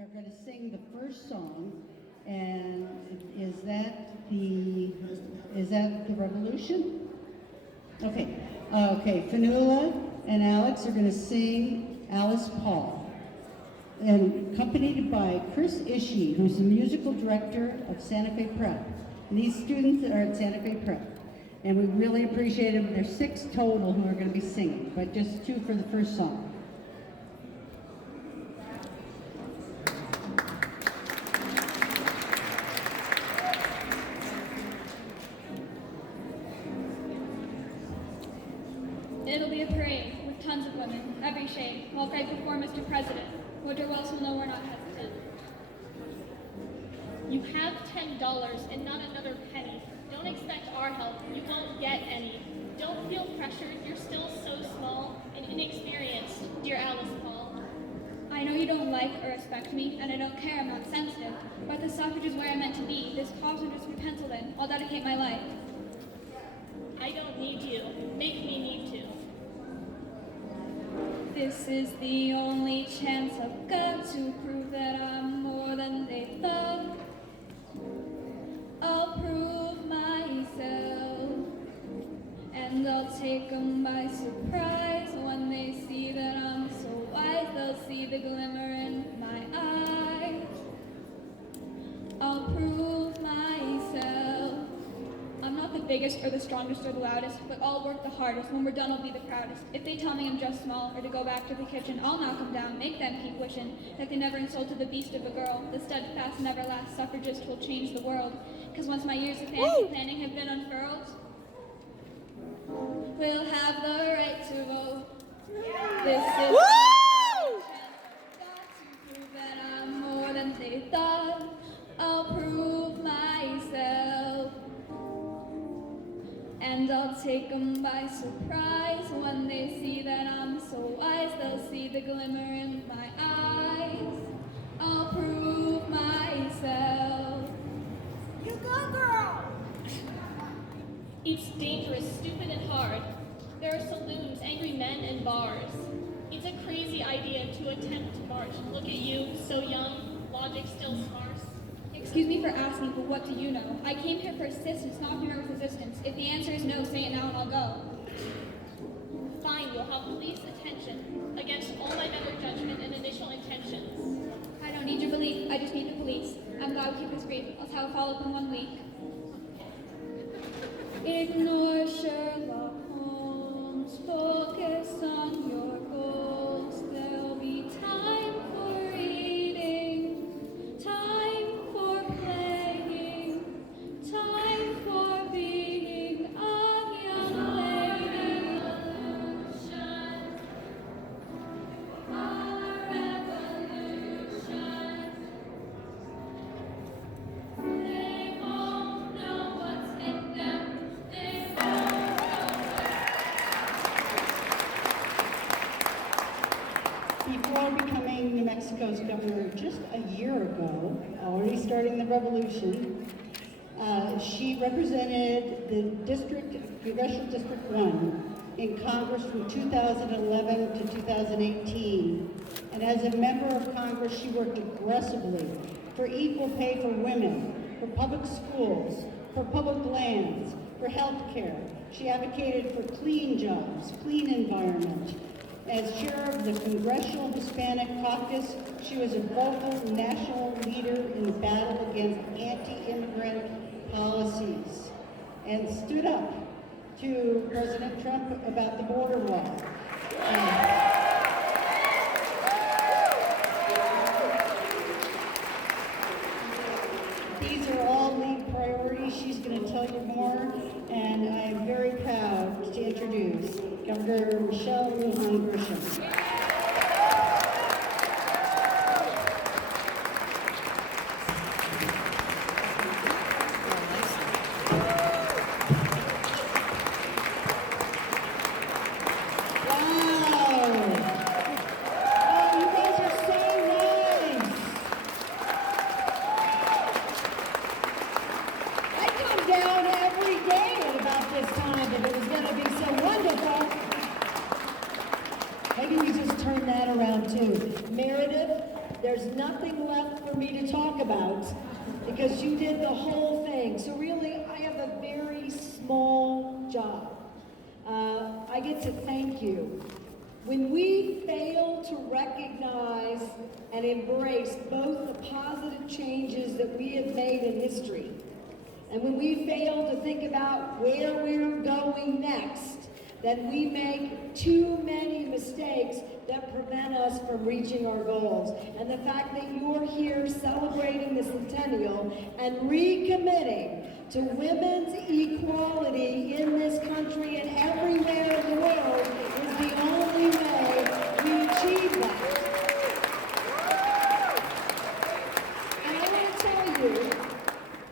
are going to sing the first song, and is that the Revolution? Okay. Okay. Fanula and Alex are going to sing Alice Paul, and accompanied by Chris Ishii, who's the musical director of Santa Fe Prep. And these students are at Santa Fe Prep, and we really appreciate them. There's 6 total who are going to be singing, but just 2 for the first song. It'll be a parade with tons of women, every shade, while right before Mr. President. Woodrow Wilson will know we're not hesitant. You have $10 and not another penny. Don't expect our help. You won't get any. Don't feel pressured. You're still so small and inexperienced, dear Alice Paul. I know you don't like or respect me, and I don't care, I'm not sensitive, but the suffrage is where I'm meant to be. This cause will just be penciled in. I'll dedicate my life. I don't need you. Make me need to. This is the only chance I've got to prove that I'm more than they thought. I'll prove myself, and I'll take them by surprise. When they see that I'm so wise, they'll see the glimmer in my eyes. I'll prove myself. I'm not the biggest or the strongest or the loudest, but I'll work the hardest. When we're done, I'll be the proudest. If they tell me I'm just small or to go back to the kitchen, I'll knock them down, make them keep wishing that they never insulted the beast of a girl. The steadfast, never-last suffragist will change the world. Because once my years of fancy planning have been unfurled, we'll have the right to vote. This is the chance I've got to prove that I'm more than they thought. I'll prove myself, and I'll take them by surprise. When they see that I'm so wise, they'll see the glimmer in my eyes. I'll prove myself. You go, girl! It's dangerous, stupid, and hard. There are saloons, angry men, and bars. It's a crazy idea to attempt to march. Look at you, so young, logic still sparse. Excuse me for asking, but what do you know? I came here for assistance, not for nervous resistance. If the answer is no, say it now and I'll go. Fine, you'll have police attention against all my better judgment and initial intentions. I don't need your belief, I just need the police. I'm glad we keep this brief, else have a follow-up in 1 week. Ignore Sherlock Holmes, focus on your goals. There'll be time for reading, time for playing, time for being a young lady. Our revolution. They won't know what's in them. They won't know. Before becoming New Mexico's governor just a year ago, already starting the revolution, she represented the Congressional District 1 in Congress from 2011 to 2018. And as a member of Congress, she worked aggressively for equal pay for women, for public schools, for public lands, for health care. She advocated for clean jobs, clean environment. As chair of the Congressional Hispanic Caucus, she was a vocal national leader in the battle against anti-immigrant policies and stood up to President Trump about the border wall. These are all lead priorities. She's going to tell you more, and I'm very proud to introduce Governor Michelle Lujan Grisham. Maybe we nothing left for me to talk about because you did the whole thing. So really, I have a very small job. I get to thank you. When we fail to recognize and embrace both the positive changes that we have made in history, and when we fail to think about where we're going next, then we make too many mistakes that prevent us from reaching our goals. And the fact that you're here celebrating the Centennial and recommitting to women's equality in this country and everywhere in the world is the only way we achieve that. And I want to tell you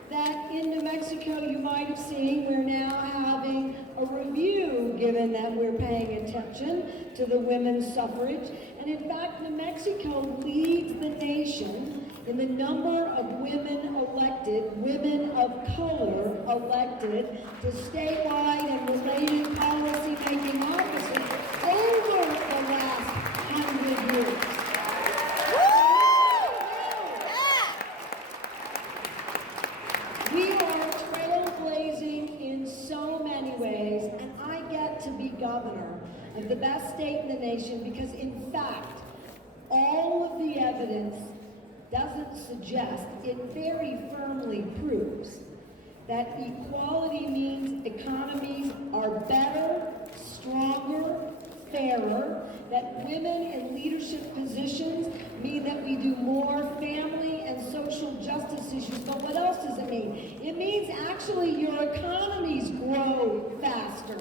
that in New Mexico, you might have seen, we're now having a review, given that we're paying attention to the women's suffrage. And in fact, New Mexico leads the nation in the number of women elected, women of color elected to statewide and related policy-making offices over the last 100 years. We are trailblazing in so many ways, and I get to be governor of the best state in the nation because, in fact, all of the evidence doesn't suggest, it very firmly proves that equality means economies are better, stronger, fairer, that women in leadership positions mean that we do more family and social justice issues. But what else does it mean? It means actually your economies grow faster.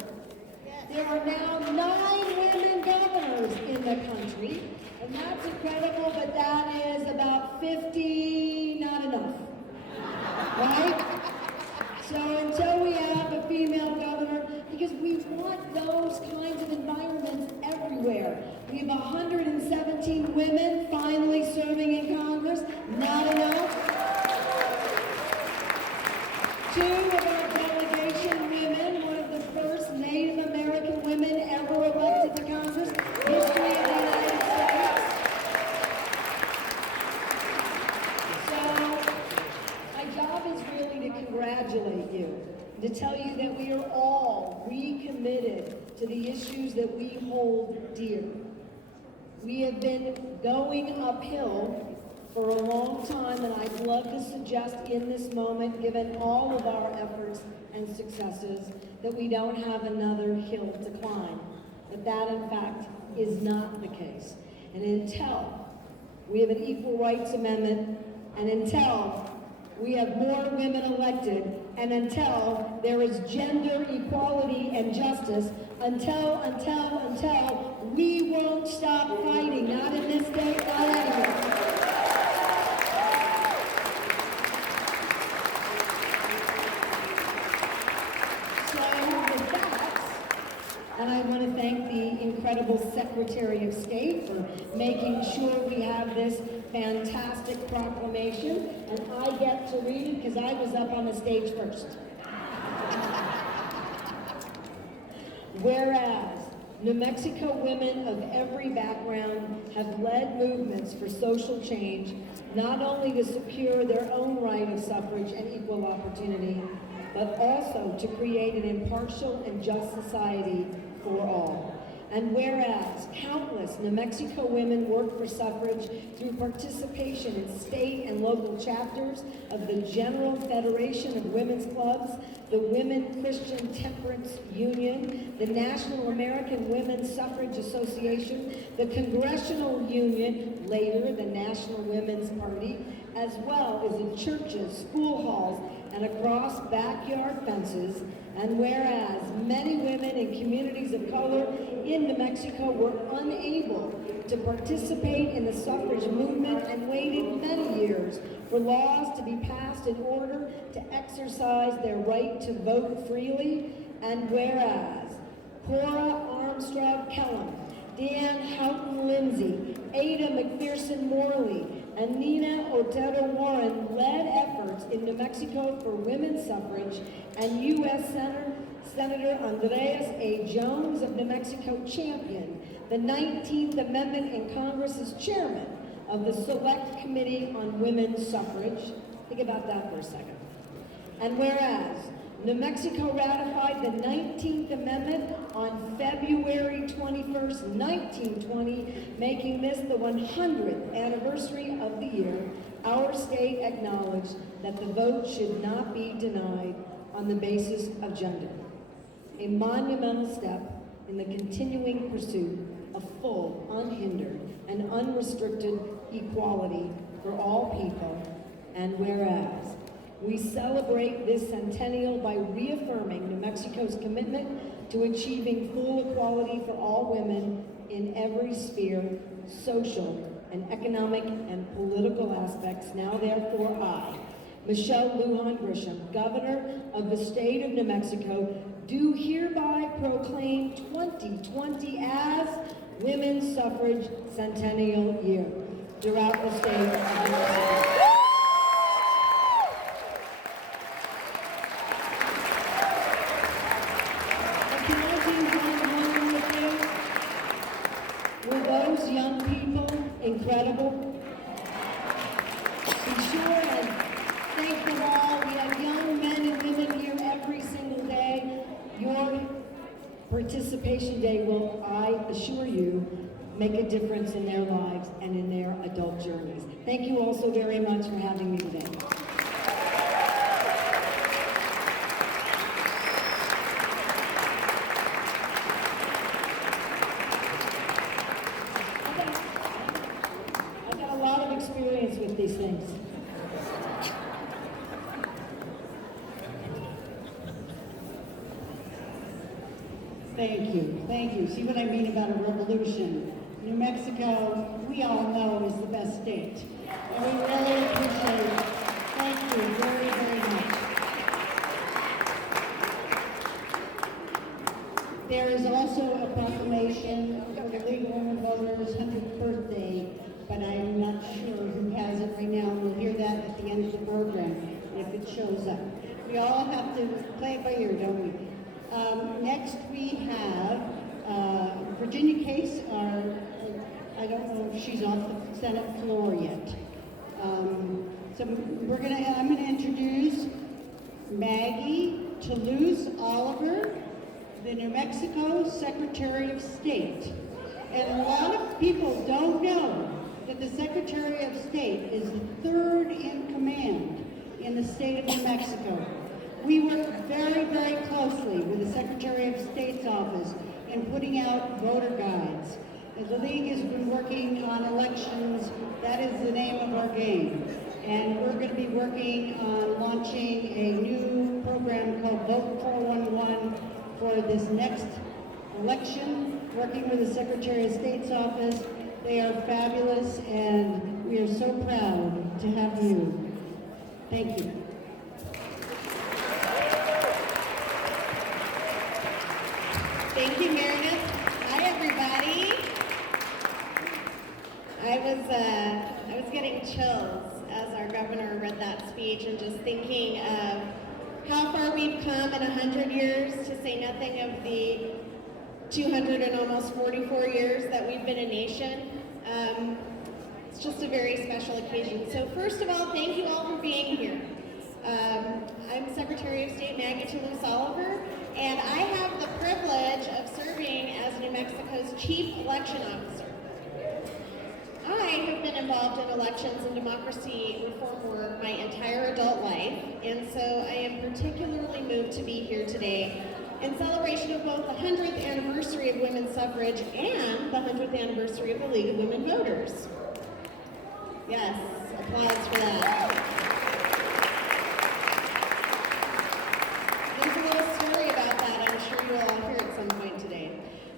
There are now 9 women governors in the country, and that's incredible, but that is about 50, not enough, right? So until we have a female governor, because we want those kinds of environments everywhere. We have 117 women finally serving in Congress, not enough. 2 of our delegation women, one of the first Native American women ever elected to Congress, history of the United States. So my job is really to congratulate you, to tell you that we are all recommitted to the issues that we hold dear. We have been going uphill for a long time, and I'd love to suggest in this moment, given all of our efforts and successes, that we don't have another hill to climb. But that, in fact, is not the case. And until we have an equal rights amendment, and until we have more women elected, and until there is gender equality and justice, until we won't stop fighting, not in this state, not anywhere. And I want to thank the incredible Secretary of State for making sure we have this fantastic proclamation. And I get to read it because I was up on the stage first. Whereas New Mexico women of every background have led movements for social change, not only to secure their own right of suffrage and equal opportunity, but also to create an impartial and just society for all. And whereas countless New Mexico women work for suffrage through participation in state and local chapters of the General Federation of Women's Clubs, the Women Christian Temperance Union, the National American Women's Suffrage Association, the Congressional Union, later the National Women's Party, as well as in churches, school halls, and across backyard fences. And whereas many women in communities of color in New Mexico were unable to participate in the suffrage movement and waited many years for laws to be passed in order to exercise their right to vote freely, and whereas Cora Armstrong Kellum, Dan Houghton Lindsay, Ada McPherson Morley, and Nina Otero Warren led efforts in New Mexico for women's suffrage, and U.S. Senator Andreas A. Jones of New Mexico championed the 19th Amendment in Congress as chairman of the Select Committee on Women's Suffrage. Think about that for a second. And whereas New Mexico ratified the 19th Amendment on February 21st, 1920, making this the 100th anniversary of the year, our state acknowledged that the vote should not be denied on the basis of gender. A monumental step in the continuing pursuit of full, unhindered, and unrestricted equality for all people. And whereas we celebrate this centennial by reaffirming New Mexico's commitment to achieving full equality for all women in every sphere, social and economic and political aspects. Now therefore I, Michelle Lujan Grisham, Governor of the State of New Mexico, do hereby proclaim 2020 as Women's Suffrage Centennial Year throughout the state of New Mexico. Were those young people incredible? Be sure and thank them all. We have young men and women here every single day. Your participation day will, I assure you, make a difference in their lives and in their adult journeys. Thank you all so very much for having me today. I've got a lot of experience with these things. Thank you, thank you. See what I mean about a revolution? New Mexico, we all know, is the best state. And we really appreciate it. Thank you very, very much. There is also a proclamation for the League of Women Voters' 100th birthday, but I'm not sure who has it right now. We'll hear that at the end of the program if it shows up. We all have to play it by ear, don't we? Next we have Virginia Case, I don't know if she's off the Senate floor yet. So I'm gonna introduce Maggie Toulouse Oliver, the New Mexico Secretary of State. And a lot of people don't know that the Secretary of State is the third in command in the state of New Mexico. We work very, very closely with the Secretary of State's office in putting out voter guides. And the League has been working on elections. That is the name of our game. And we're going to be working on launching a new program called Vote 411 for this next election, working with the Secretary of State's office. They are fabulous, and we are so proud to have you. Thank you. Thank you, Meredith. Hi, everybody. I was getting chills as our governor read that speech, and just thinking of how far we've come in 100 years, to say nothing of the 200 and almost 44 years that we've been a nation. It's just a very special occasion. So first of all, thank you all for being here. I'm Secretary of State Maggie Toulouse Oliver, and I have the privilege of serving as New Mexico's Chief Election Officer. I have been involved in elections and democracy reform work my entire adult life, and so I am particularly moved to be here today in celebration of both the 100th anniversary of women's suffrage and the 100th anniversary of the League of Women Voters. Yes, applause for that. There's a little story about that I'm sure you'll all hear at some point today.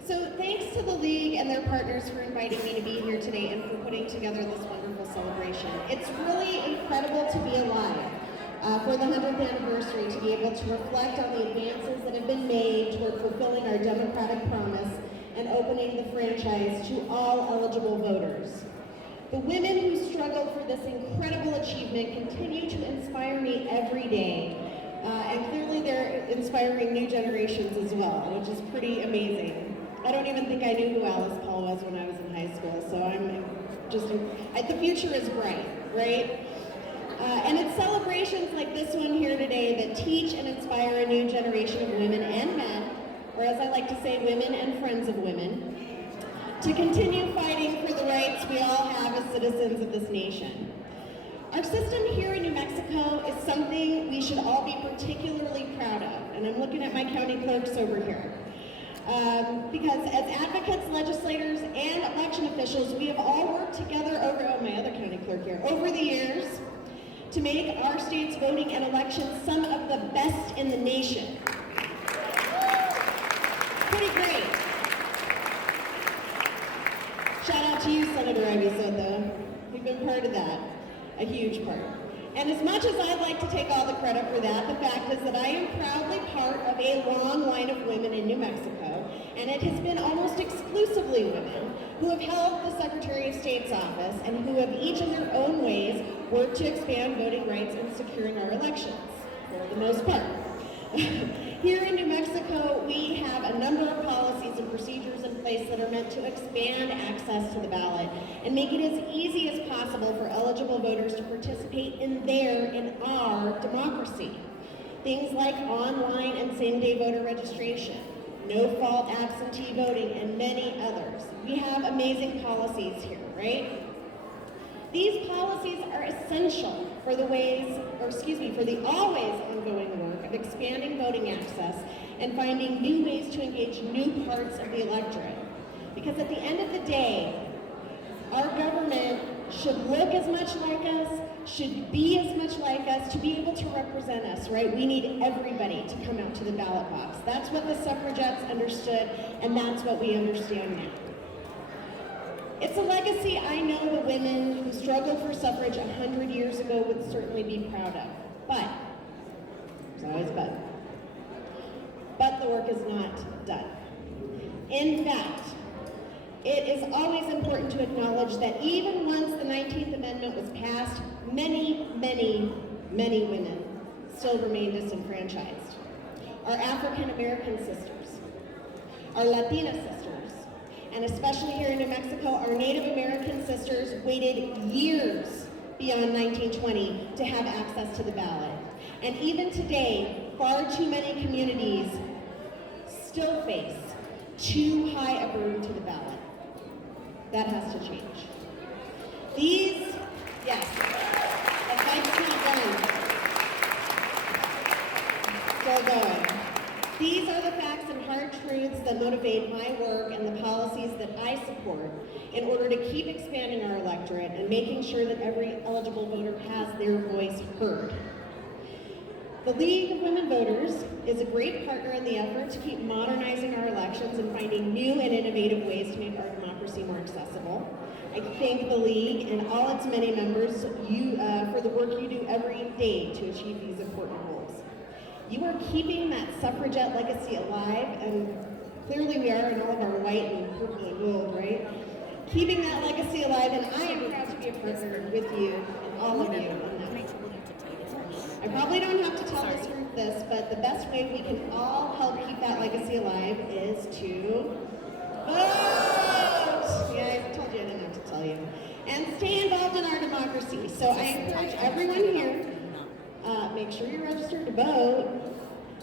So thanks to the League and their partners for inviting me to be here today and for putting together this wonderful celebration. It's really incredible to be alive for the 100th anniversary, to be able to reflect on the advances that have been made toward fulfilling our democratic promise and opening the franchise to all eligible voters. The women who struggled for this incredible achievement continue to inspire me every day. And clearly they're inspiring new generations as well, which is pretty amazing. I don't even think I knew who Alice Paul was when I was in high school, so I'm the future is bright, right? And it's celebrations like this one here today that teach and inspire a new generation of women and men, or as I like to say, women and friends of women, to continue fighting for the rights we all have as citizens of this nation. Our system here in New Mexico is something we should all be particularly proud of, and I'm looking at my county clerks over here. Because as advocates, legislators, and election officials, we have all worked together over the years to make our state's voting and elections some of the best in the nation. Pretty great. Shout out to you, Senator Ivy Soto. You've been part of that, a huge part. And as much as I'd like to take all the credit for that, the fact is that I am proudly part of a long line of women in New Mexico, and it has been almost exclusively women who have held the Secretary of State's office and who have each in their own ways worked to expand voting rights and securing our elections, for the most part. Here in New Mexico, we have a number of policies and procedures in place that are meant to expand access to the ballot and make it as easy as possible for eligible voters to participate in our democracy. Things like online and same-day voter registration, no-fault absentee voting, and many others. We have amazing policies here, right? These policies are essential for the always ongoing work of expanding voting access and finding new ways to engage new parts of the electorate. Because at the end of the day, our government should look as much like us, should be as much like us to be able to represent us, right? We need everybody to come out to the ballot box. That's what the suffragettes understood, and that's what we understand now. It's a legacy I know the women who struggled for suffrage 100 years ago would certainly be proud of. But, there's always but the work is not done. In fact, it is always important to acknowledge that even once the 19th Amendment was passed, many, many, many women still remain disenfranchised. Our African American sisters, our Latina sisters, and especially here in New Mexico, our Native American sisters waited years beyond 1920 to have access to the ballot. And even today, far too many communities still face too high a burden to the ballot. That has to change. The fight's not done. Still going. These are the facts and hard truths that motivate my work and the policies that I support in order to keep expanding our electorate and making sure that every eligible voter has their voice heard. The League of Women Voters is a great partner in the effort to keep modernizing our elections and finding new and innovative ways to make our democracy more accessible. I thank the League and all its many members for the work you do every day to achieve these important goals. You are keeping that suffragette legacy alive, and clearly we are in all of our white and purple and gold, right? Keeping that legacy alive, and I am proud to be a partner with you and all of you on that. I probably don't have to tell this group this, but the best way we can all help keep that legacy alive is to vote! Yeah, I told you I didn't have to tell you. And stay involved in our democracy. So I encourage everyone here, make sure you're registered to vote.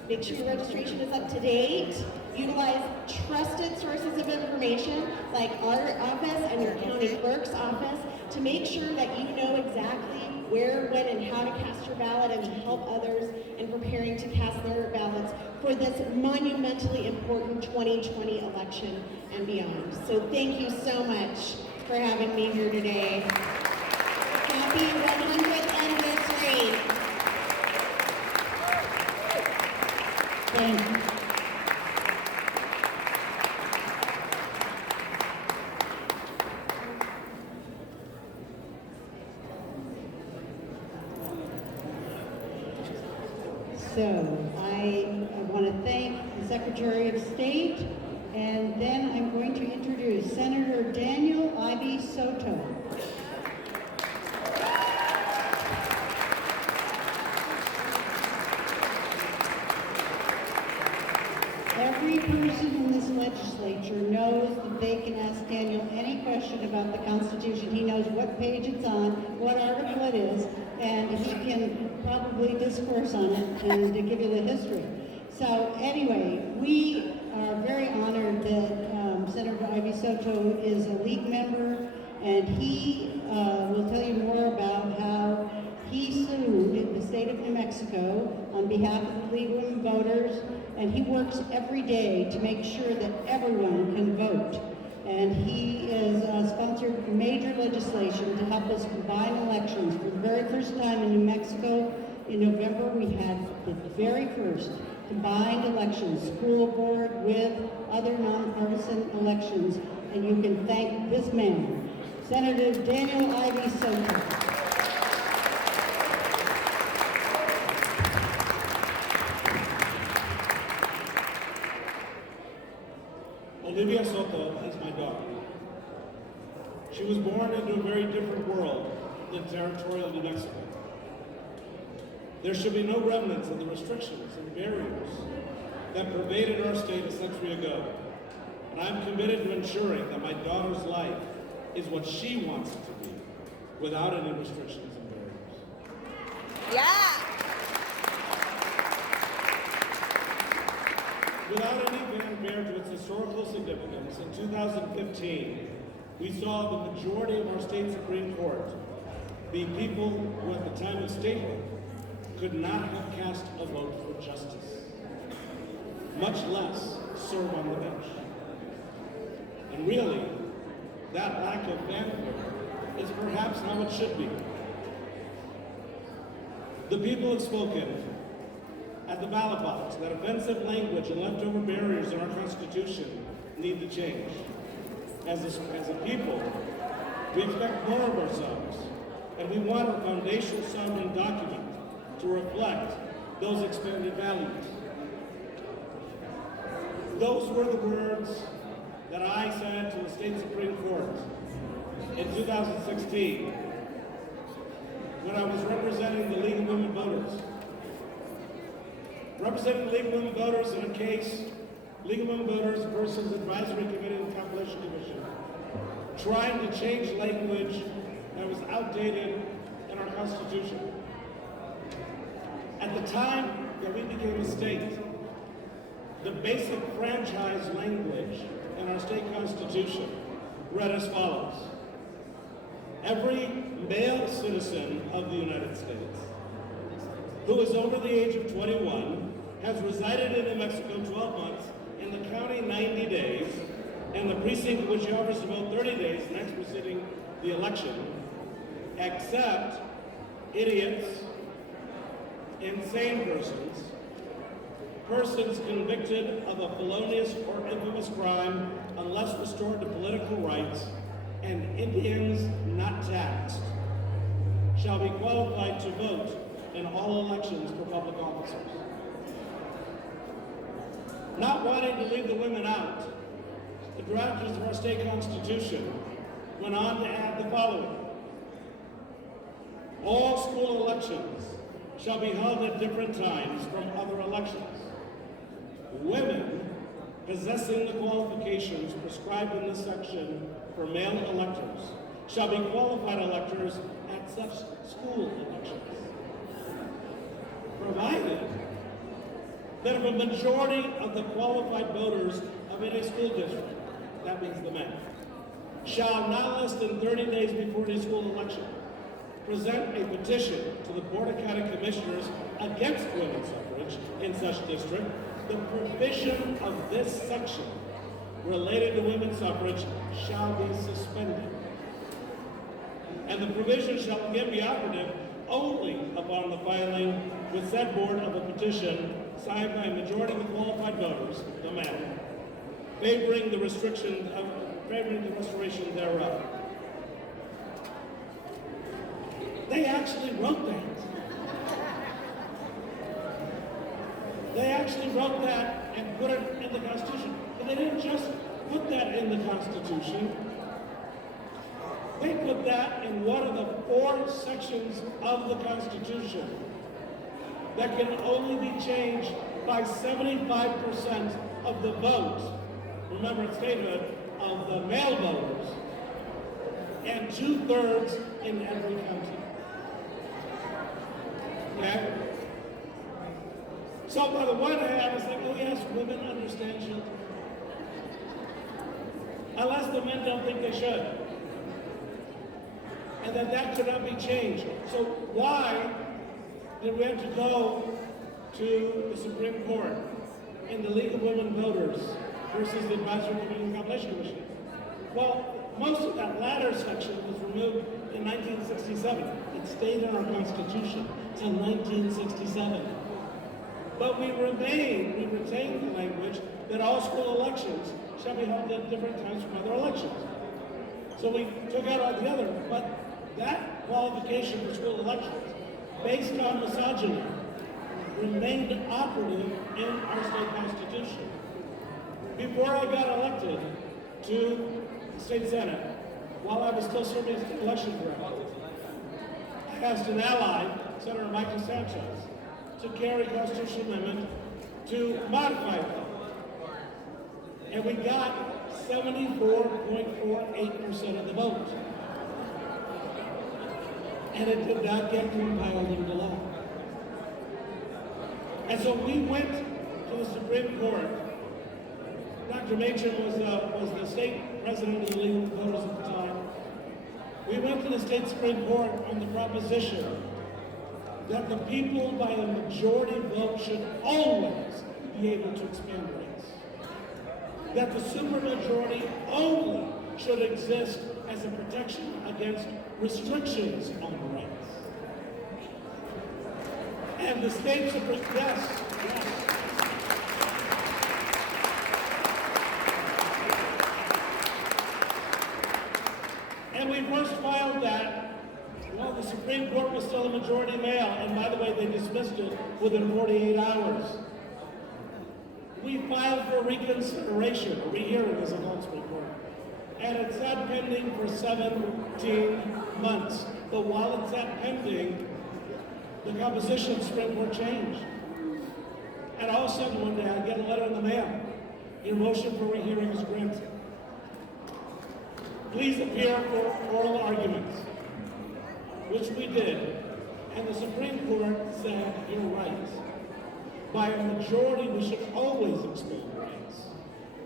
Make sure your registration is up to date. Utilize trusted sources of information like our office and your county clerk's office to make sure that you know exactly where, when, and how to cast your ballot and to help others in preparing to cast their ballots for this monumentally important 2020 election and beyond. So thank you so much for having me here today. Happy 100th anniversary. Thank you. So I want to thank the Secretary of State, and then I'm going to introduce Senator Daniel Ivy Soto. Every person in this legislature knows that they can ask Daniel any question about the Constitution. He knows what page it's on, what article it is, and he can probably discourse on it and to give you the history. So anyway, we are very honored that Senator Ivy Soto is a league member, and he will tell you more about how he sued the state of New Mexico on behalf of the League of Women Voters, and he works every day to make sure that everyone can vote. And he has sponsored major legislation to help us combine elections. For the very first time in New Mexico, in November, we had the very first combined elections, school board with other nonpartisan elections, and you can thank this man, Senator Daniel Ivy Soto. Olivia Soto is my daughter. She was born into a very different world than territorial New Mexico. There should be no remnants of the restrictions and barriers that pervaded our state a century ago. And I'm committed to ensuring that my daughter's life is what she wants it to be, without any restrictions and barriers. Yeah. Without any fanfare to its historical significance, in 2015, we saw the majority of our state Supreme Court be people who at the time of statehood could not have cast a vote for justice, much less serve on the bench. And really, that lack of fanfare is perhaps how it should be. The people have spoken at the ballot box that offensive language and leftover barriers in our Constitution need to change. As a people, we expect more of ourselves, and we want our foundational sovereign document to reflect those expanded values. Those were the words that I said to the state Supreme Court in 2016 when I was representing the League of Women Voters. Representing the League of Women Voters in a case, League of Women Voters versus Advisory Committee and Compilation Commission, trying to change language that was outdated in our Constitution. At the time that we became a state, the basic franchise language in our state constitution read as follows: every male citizen of the United States who is over the age of 21 has resided in New Mexico 12 months, in the county 90 days, and the precinct in which he offers to vote 30 days next preceding the election, except idiots, insane persons, persons convicted of a felonious or infamous crime unless restored to political rights, and Indians not taxed, shall be qualified to vote in all elections for public officers. Not wanting to leave the women out, the drafters of our state constitution went on to add the following: all school elections shall be held at different times from other elections. Women possessing the qualifications prescribed in this section for male electors shall be qualified electors at such school elections, provided that if a majority of the qualified voters of any school district, that means the men, shall not less than 30 days before any school election present a petition to the Board of County Commissioners against women's suffrage in such district, the provision of this section related to women's suffrage shall be suspended. And the provision shall again be operative only upon the filing with said board of a petition signed by a majority of the qualified voters, the men, favoring the restoration thereof. They actually wrote that. They actually wrote that and put it in the Constitution. But they didn't just put that in the Constitution. They put that in one of the 4 sections of the Constitution that can only be changed by 75% of the vote remember statehood, of the male voters, and 2/3 in every county. Okay? So on the one hand, it's like, oh yes, women understand children. Unless the men don't think they should. And that could not be changed. So why did we have to go to the Supreme Court in the League of Women Voters versus the Advisory Committee and Compilation Commission? Well, most of that latter section was removed in 1967. It stayed in our Constitution till 1967. But we retained the language that all school elections shall be held at different times from other elections. So we took out altogether, but that qualification for school elections, based on misogyny, remained operative in our state constitution. Before I got elected to the state senate, while I was still serving as state election director, I asked an ally, Senator Michael Sanchez, to carry a constitutional amendment to modify it. And we got 74.48% of the vote. And it did not get compiled into law. And so we went to the Supreme Court. Dr. Machen was the state president of the League of Voters at the time. We went to the state Supreme Court on the proposition that the people by a majority vote should always be able to expand rights. That the supermajority only should exist as a protection against restrictions on the rights. And the state Supreme, yes. And we first filed that while the Supreme Court was still a majority male, and by the way, they dismissed it within 48 hours. We filed for reconsideration, a rehearing as a whole Supreme Court, and it sat pending for 17 months. But while it sat pending, the composition of the Supreme Court changed. And all of a sudden one day I get a letter in the mail. Your motion for rehearing is granted. Please appear for oral arguments, which we did. And the Supreme Court said, you're right. By a majority, we should always expand rights.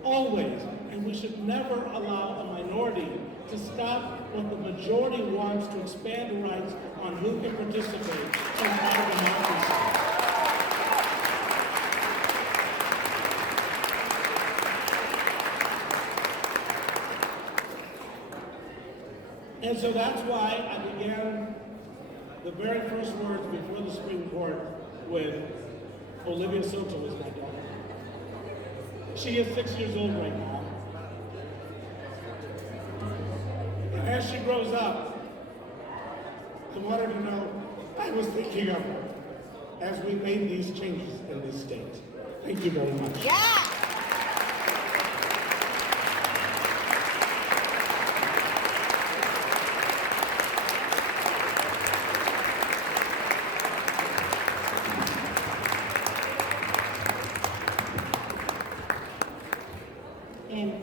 Always. And we should never allow a minority to stop what the majority wants to expand rights on who can participate in our democracy. And so that's why I began the very first words before the Supreme Court with Olivia Soto is my daughter. She is 6 years old right now. And as she grows up, I want her to know I was thinking of her as we made these changes in this state. Thank you very much. Yeah! And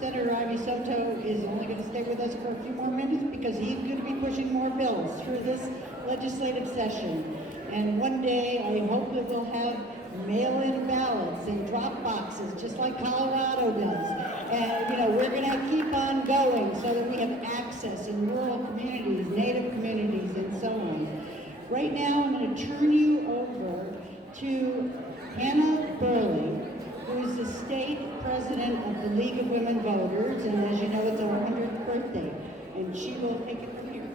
Senator Soto is only going to stay with us for a few more minutes because he's going to be pushing more bills through this legislative session. And one day, I hope that we'll have mail-in ballots and drop boxes, just like Colorado does. And, we're going to keep on going so that we have access in rural communities, Native communities, and so on. Right now, I'm going to turn you over to Hannah Burley, who is the state president of the League of Women Voters, and as you know, it's our 100th birthday, and she will take it from here.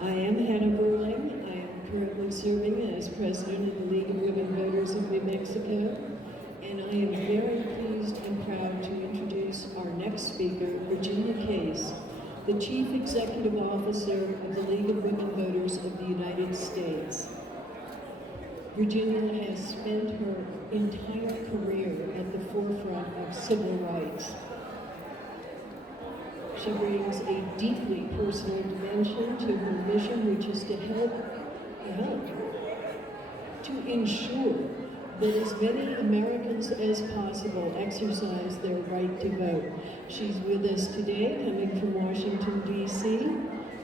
I am Hannah Burling. I am currently serving as president of the League of Women Voters of New Mexico, and I am very pleased and proud to introduce our next speaker, Virginia Case, the Chief Executive Officer of the League of Women Voters of the United States. Virginia has spent her entire career at the forefront of civil rights. She She brings a deeply personal dimension to her mission, which is to to ensure that as many Americans as possible exercise their right to vote. She's with us today, coming from Washington, D.C.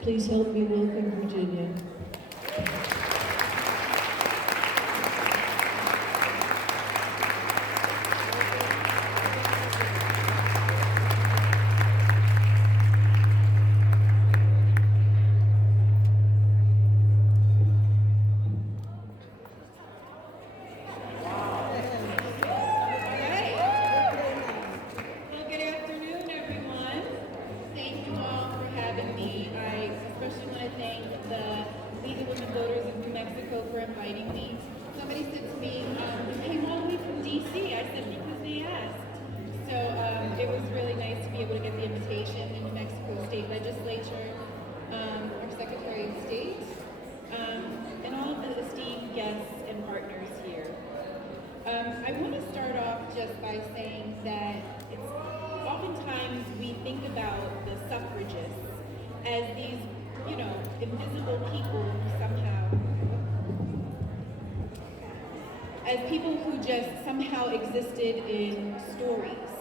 Please help me welcome Virginia. Well, good afternoon, everyone. Thank you all for having me. I especially want to thank the League of Women Voters of New Mexico for inviting me. Somebody said to me, you came all the way from D.C. I said, because they asked. So it was really nice to be able to get the invitation. The New Mexico State Legislature, our Secretary of State, and all of the esteemed guests and partners here. I want to start off just by saying that oftentimes we think about the suffragists as these, invisible people who as people who just somehow existed in stories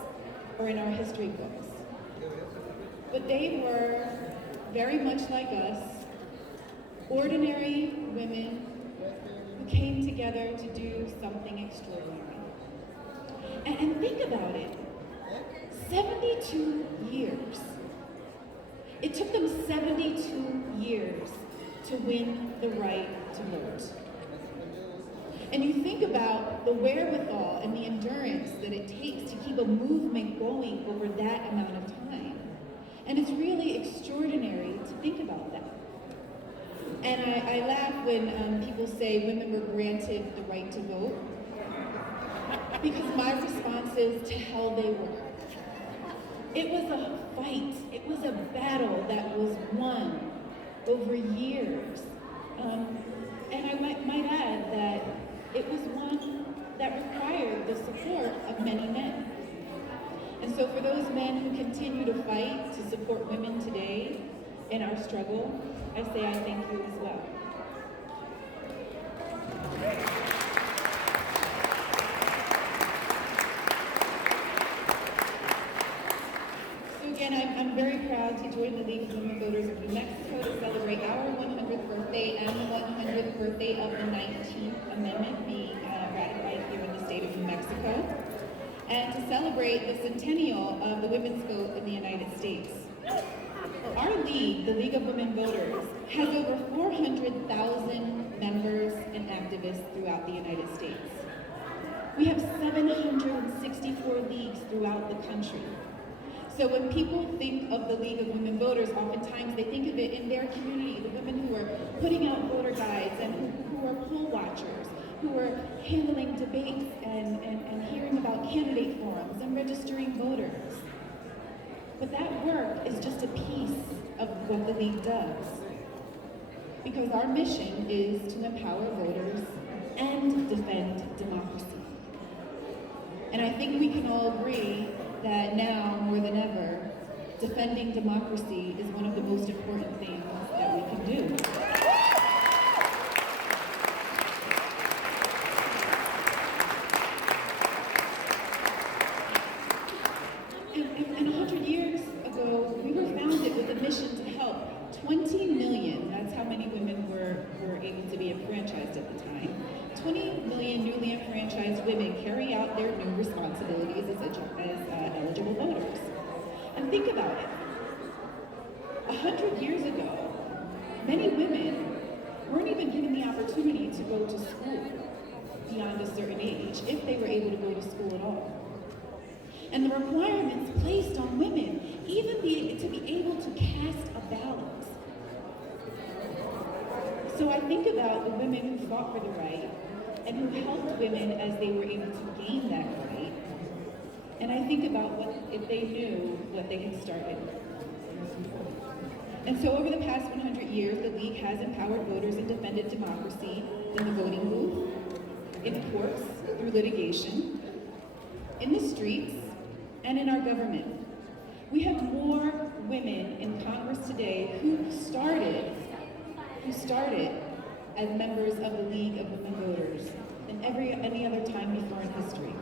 or in our history books. But they were very much like us, ordinary women who came together to do something extraordinary. And think about it, 72 years. It took them 72 years to win the right to vote. And you think about the wherewithal and the endurance that it takes to keep a movement going over that amount of time. And it's really extraordinary to think about that. And I laugh when people say women were granted the right to vote, because my response is, to hell they were. It was a fight, it was a battle that was won over years. And I might add that it was one that required the support of many men. And so for those men who continue to fight to support women today in our struggle, I say I thank you as well. So again, I'm very proud to join the League of Women Voters of New Mexico to celebrate our 100th birthday and the 100th birthday of the 19th Amendment being ratified here in the state of New Mexico, and to celebrate the centennial of the women's vote in the United States. Our league, the League of Women Voters, has over 400,000 members and activists throughout the United States. We have 764 leagues throughout the country. So when people think of the League of Women Voters, oftentimes they think of it in their community, the women who are putting out voter guides and who are poll watchers, who are handling debates and hearing about candidate forums and registering voters. But that work is just a piece of what the League does. Because our mission is to empower voters and defend democracy. And I think we can all agree that now, more than ever, defending democracy is one of the most important things that we can do. And 100 years ago, we were founded with a mission to help 20 million, that's how many women were able to be enfranchised at the time, 20 million newly enfranchised women carry out their new responsibilities as eligible voters. And think about it. 100 years ago, many women weren't even given the opportunity to go to school beyond a certain age, if they were able to go to school at all. And the requirements placed on women, even to be able to cast a ballot. So I think about the women who fought for the right and who helped women as they were able to gain that right. And I think about what if they knew what they had started. And so over the past 100 years, the League has empowered voters and defended democracy in the voting booth, in courts, through litigation, in the streets, and in our government. We have more women in Congress today who started as members of the League of Women Voters than any other time before in history.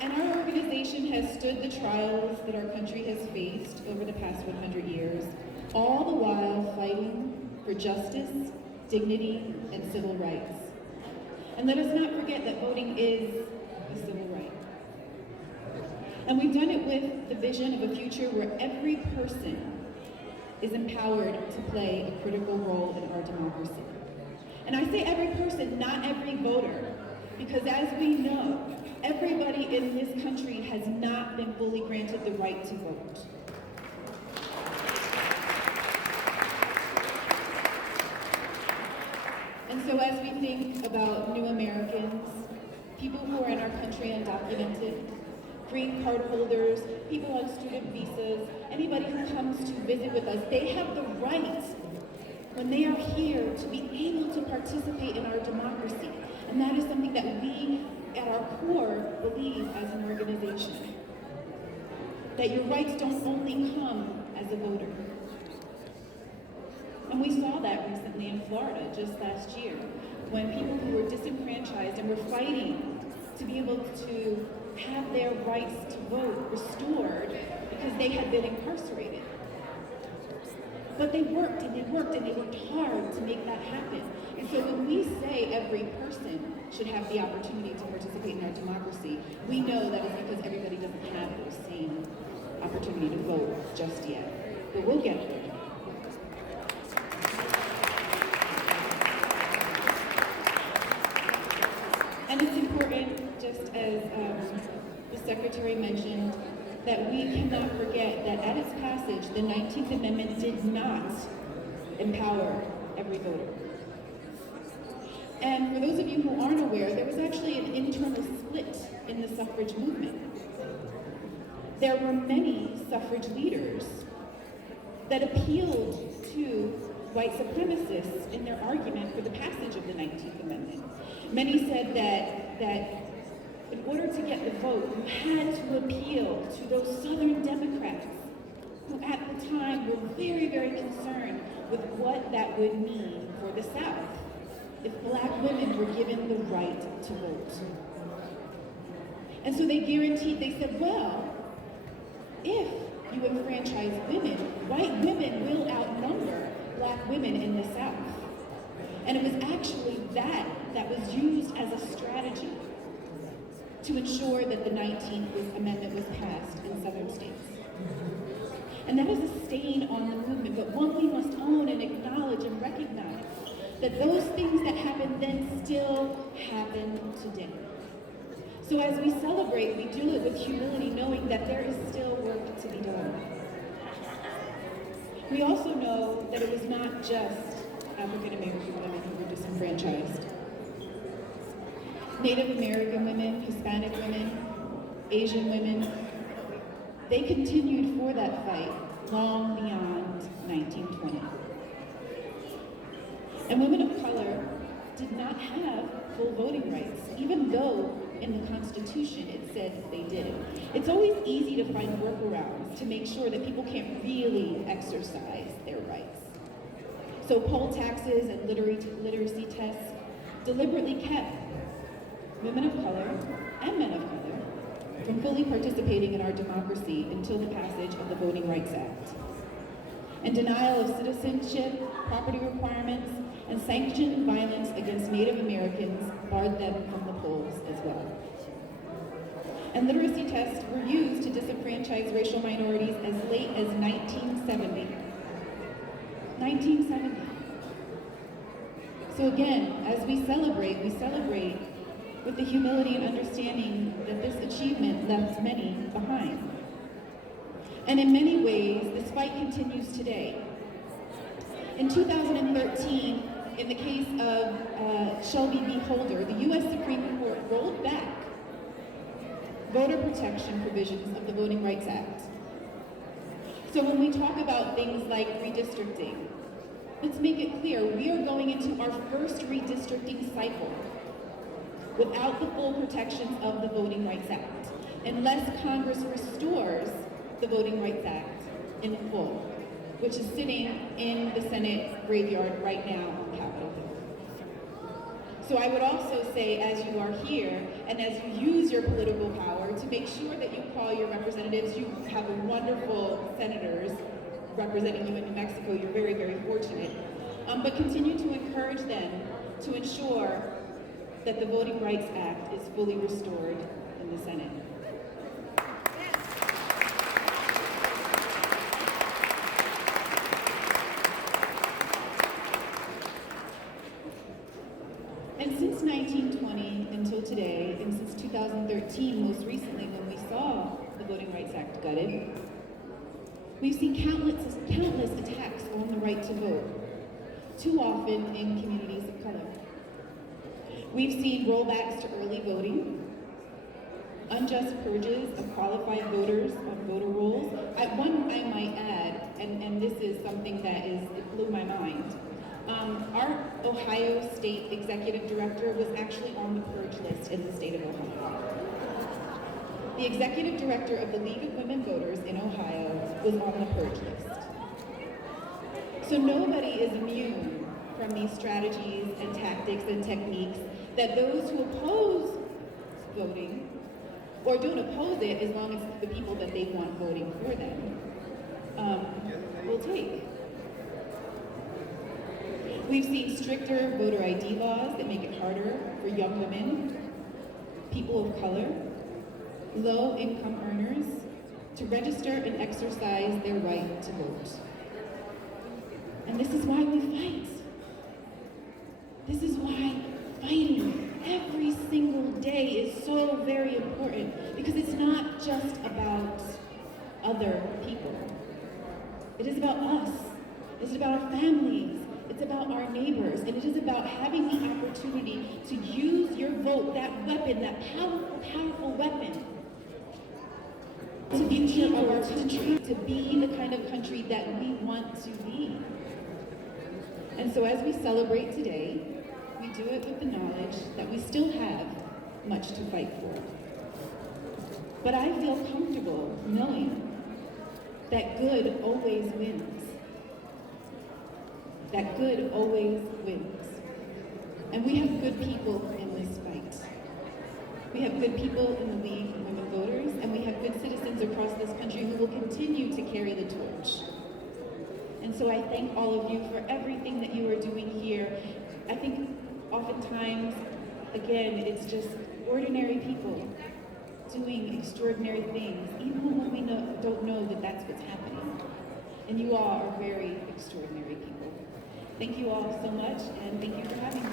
And our organization has stood the trials that our country has faced over the past 100 years, all the while fighting for justice, dignity, and civil rights. And let us not forget that voting is a civil right. And we've done it with the vision of a future where every person is empowered to play a critical role in our democracy. And I say every person, not every voter, because as we know, everybody in this country has not been fully granted the right to vote. And so as we think about new Americans, people who are in our country undocumented, green card holders, people on student visas, anybody who comes to visit with us, they have the right, when they are here, to be able to participate in our democracy. And that is something that we, at our core, believe as an organization. That your rights don't only come as a voter. And we saw that recently in Florida just last year, when people who were disenfranchised and were fighting to be able to have their rights to vote restored because they had been incarcerated. But they worked and they worked and they worked hard to make that happen. And so when we say every person should have the opportunity to participate in our democracy, we know that is because everybody doesn't have those same opportunity to vote just yet. But we'll get there. And it's important, just as the Secretary mentioned, that we cannot forget that at its passage, the 19th Amendment did not empower every voter. And for those of you who aren't aware, there was actually an internal split in the suffrage movement. There were many suffrage leaders that appealed to white supremacists in their argument for the passage of the 19th Amendment. Many said that in order to get the vote, you had to appeal to those Southern Democrats who at the time were very, very concerned with what that would mean for the South if Black women were given the right to vote. And so they said, well, if you enfranchise women, white women will outnumber Black women in the South. And it was actually that was used as a strategy to ensure that the 19th Amendment was passed in Southern states. And that is a stain on the movement, but one we must own and acknowledge and recognize that those things that happened then still happen today. So as we celebrate, we do it with humility, knowing that there is still work to be done. We also know that it was not just African American women who were disenfranchised. Native American women, Hispanic women, Asian women, they continued for that fight long beyond 1920. And women of color did not have full voting rights, even though in the Constitution it said they did. It's always easy to find workarounds to make sure that people can't really exercise their rights. So poll taxes and literacy tests deliberately kept women of color and men of color from fully participating in our democracy until the passage of the Voting Rights Act. And denial of citizenship, property requirements, and sanctioned violence against Native Americans barred them from the polls as well. And literacy tests were used to disenfranchise racial minorities as late as 1970. 1970. So again, as we celebrate with the humility and understanding that this achievement left many behind. And in many ways, this fight continues today. In 2013, in the case of Shelby v. Holder, the U.S. Supreme Court rolled back voter protection provisions of the Voting Rights Act. So when we talk about things like redistricting, let's make it clear, we are going into our first redistricting cycle without the full protections of the Voting Rights Act, unless Congress restores the Voting Rights Act in full, which is sitting in the Senate graveyard right now on Capitol Hill. So I would also say, as you are here, and as you use your political power, to make sure that you call your representatives. You have wonderful senators representing you in New Mexico. You're very, very fortunate. But continue to encourage them to ensure that the Voting Rights Act is fully restored in the Senate. And since 1920 until today, and since 2013, most recently when we saw the Voting Rights Act gutted, we've seen countless attacks on the right to vote, too often in communities of color. We've seen rollbacks to early voting, unjust purges of qualified voters on voter rolls. One I might add, and this is something that it blew my mind. Our Ohio State Executive Director was actually on the purge list in the state of Ohio. The Executive Director of the League of Women Voters in Ohio was on the purge list. So nobody is immune from these strategies and tactics and techniques that those who oppose voting, or don't oppose it as long as it's the people that they want voting for them, will take. We've seen stricter voter ID laws that make it harder for young women, people of color, low-income earners to register and exercise their right to vote. And this is why we fight. This is why fighting every single day is so very important, because it's not just about other people. It is about us. It's about our families. It's about our neighbors, and it is about having the opportunity to use your vote, that weapon, that powerful, powerful weapon, to be the future of our country, to be the kind of country that we want to be. And so as we celebrate today, we do it with the knowledge that we still have much to fight for. But I feel comfortable knowing that good always wins. That good always wins. And we have good people in this fight. We have good people in the League of Women Voters, and we have good citizens across this country who will continue to carry the torch. And so I thank all of you for everything that you are doing here. I think oftentimes, again, it's just ordinary people doing extraordinary things, even when we don't know that that's what's happening. And you all are very extraordinary people. Thank you all so much, and thank you for having me.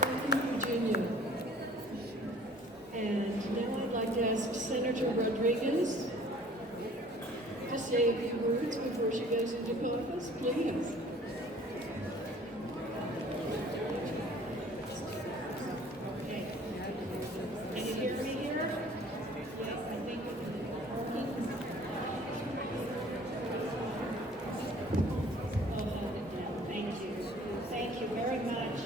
Thank you, Virginia. And now I'd like to ask Senator Rodriguez to say a few words before she goes into office, please. Thank you very much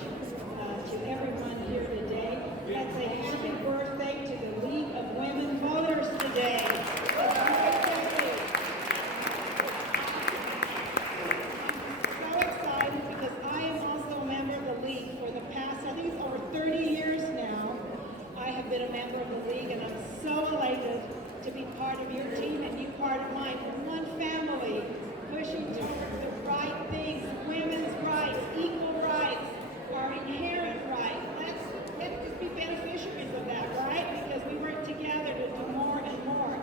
to everyone here today. Let's say happy birthday to the League of Women Voters today. I'm so excited because I am also a member of the League for the past, I think over 30 years now. I have been a member of the League, and I'm so elated to be part of your team and you part of mine. We're one family pushing towards the right things, women's rights, equal rights, our inherent rights. Let's just be beneficiaries of that, right? Because we work together to do more and more.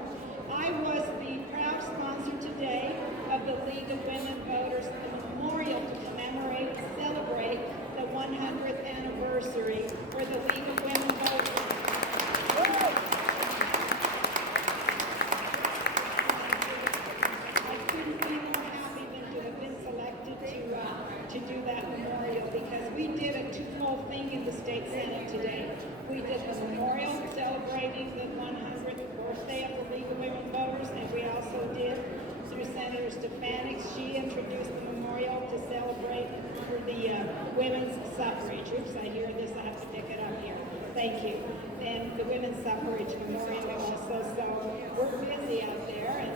I was the proud sponsor today of the League of Women Voters, a memorial to commemorate and celebrate the 100th anniversary for the League of Women Voters. To do that memorial, because we did a twofold thing in the state senate today. We did a memorial celebrating the birthday of the League of Women Voters, and we also did through Senator Stefanik. She introduced the memorial to celebrate for the women's suffrage. Oops, I hear this, I have to pick it up here. Thank you. And the women's suffrage memorial also, so we're busy out there, and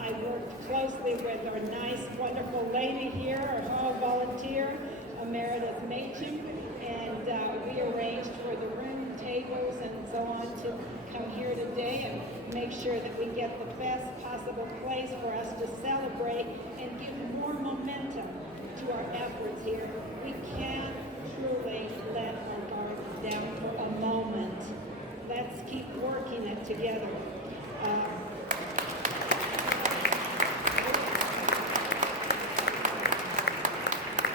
I worked closely with our nice, wonderful lady here, our hall volunteer, Meredith Machin, and we arranged for the room, tables, and so on to come here today and make sure that we get the best possible place for us to celebrate and give more momentum to our efforts here. We can't truly let our guards down for a moment. Let's keep working it together.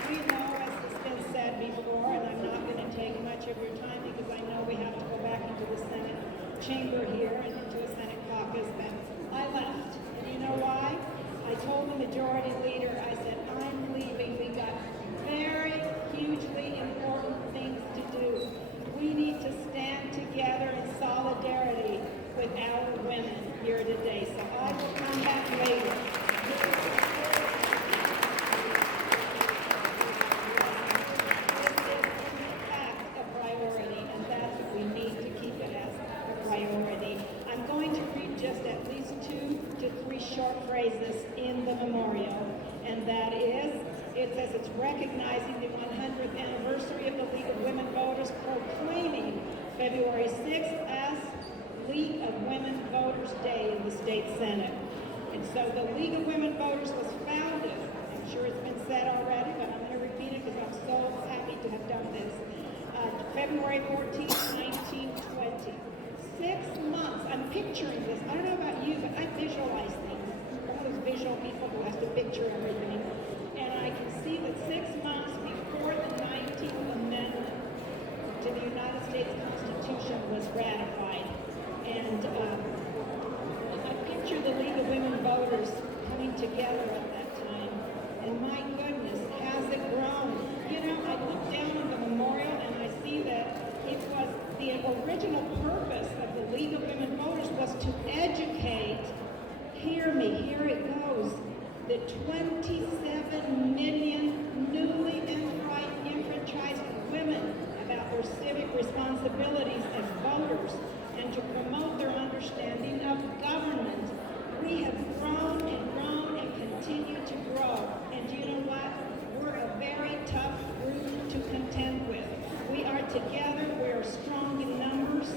We know, as has been said before, and I'm not going to take much of your time because I know we have to go back into the Senate chamber here and into the Senate caucus, but I left. And you know why? I told the majority leader, I said, I'm leaving. We got very hugely important things to do. We need to stand together in solidarity with our women here today. So I will come back later. Short phrases in the memorial, and that is, it says it's recognizing the 100th anniversary of the League of Women Voters, proclaiming February 6th as League of Women Voters Day in the State Senate. And so the League of Women Voters was founded, I'm sure it's been said already, but I'm going to repeat it because I'm so happy to have done this, February 14th, 1920. 6 months, I'm picturing this, I don't know about you, but I visualize things. One of those visual people who has to picture everything. And I can see that 6 months before the 19th Amendment to the United States Constitution was ratified. And I picture the League of Women Voters coming together at that time. And my goodness, has it grown? You know, I look down on the memorial and I see that it was the original purpose of the League of Women Voters was to educate, hear me, here it goes, the 27 million newly enfranchised women about their civic responsibilities as voters and to promote their understanding of government. We have grown and continue to grow. And you know what? We're a very tough group to contend with. We are together, we are strong in numbers,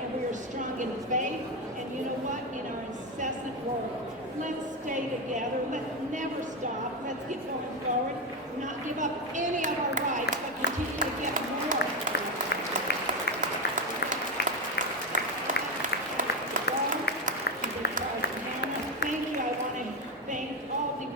and we are strong in faith, and you know what? In our incessant work, let's stay together, let's never stop, let's keep going forward, not give up any of our rights, but continue to get more. Thank you. I want to thank all the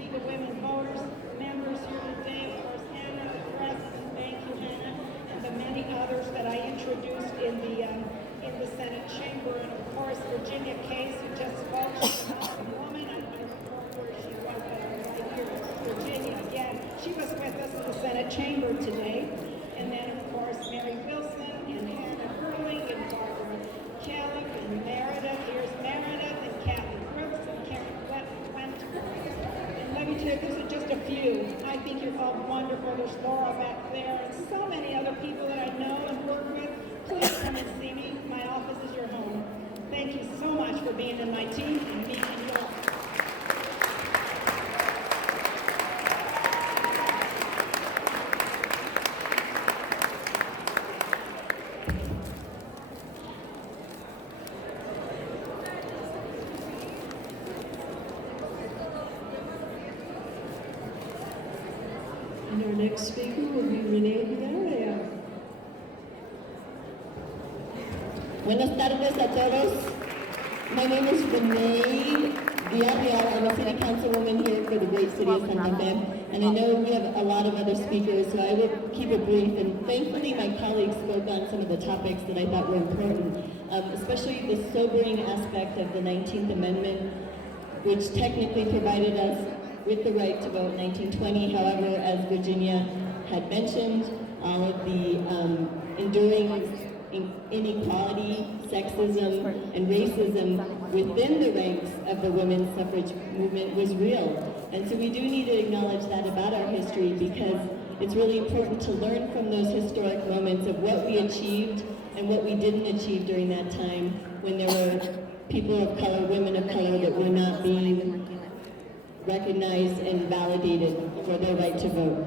League of Women Voters members here today, of course, Hannah, the president, thank you, Hannah, and the many others that I introduced in the Senate chamber, and of course Virginia Case, who just spoke. She's a woman. I don't know where she was, but right here, Virginia again. She was with us in the Senate chamber today, and then of course Mary Wilson and Hannah Hurling and Barbara Kelly and Meredith. Here's Meredith and Kathy Brooks and Karen Wentworth. And let me tell you, these are just a few. I think you're all wonderful. There's Laura back there and so many other people that I know and work with. Please come and see me. My office is your home. Thank you so much for being in my team and meeting you all. And our next speaker will be Renee Vidal. Buenas tardes a todos. My name is Renee Villarreal. I'm a city councilwoman here for the great city of Santa Fe. And I know we have a lot of other speakers, so I will keep it brief. And thankfully, my colleagues spoke on some of the topics that I thought were important, especially the sobering aspect of the 19th Amendment, which technically provided us with the right to vote in 1920. However, as Virginia had mentioned, all of the enduring inequality, sexism and racism within the ranks of the women's suffrage movement was real. And so we do need to acknowledge that about our history, because it's really important to learn from those historic moments of what we achieved and what we didn't achieve during that time when there were people of color, women of color that were not being recognized and validated for their right to vote.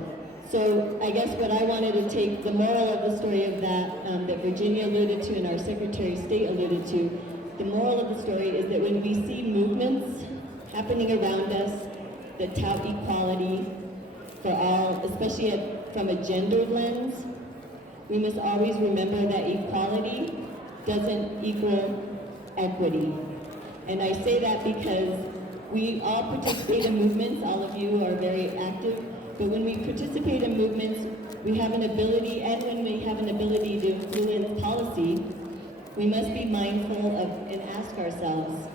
So I guess what I wanted to take, the moral of the story of that, that Virginia alluded to and our Secretary of State alluded to, the moral of the story is that when we see movements happening around us that tout equality for all, especially from a gendered lens, we must always remember that equality doesn't equal equity. And I say that because we all participate in movements, all of you are very active, but when we participate in movements, we have an ability, and when we have an ability to influence policy, we must be mindful of and ask ourselves,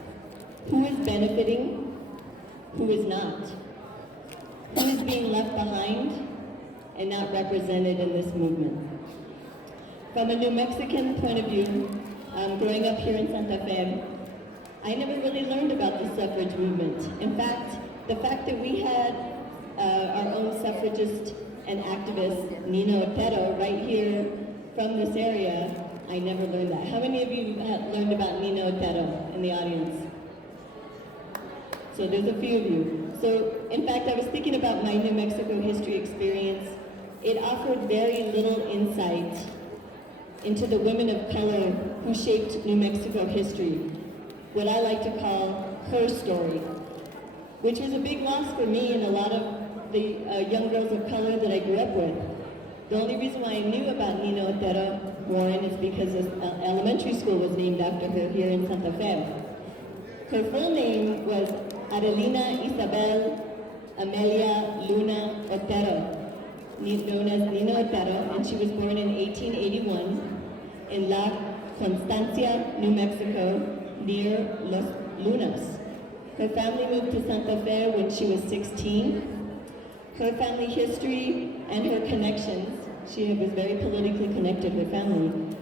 who is benefiting, who is not? Who is being left behind and not represented in this movement? From a New Mexican point of view, growing up here in Santa Fe, I never really learned about the suffrage movement. In fact, the fact that we had our own suffragist and activist, Nina Otero, right here from this area, I never learned that. How many of you have learned about Nina Otero in the audience? So there's a few of you. So, in fact, I was thinking about my New Mexico history experience. It offered very little insight into the women of color who shaped New Mexico history, what I like to call her story, which was a big loss for me and a lot of the young girls of color that I grew up with. The only reason why I knew about Nina Otero Warren is because this elementary school was named after her here in Santa Fe. Her full name was Adelina Isabel Amelia Luna Otero, known as Nina Otero, and she was born in 1881 in La Constancia, New Mexico, near Los Lunas. Her family moved to Santa Fe when she was 16. Her family history and her connections, she was very politically connected, her family.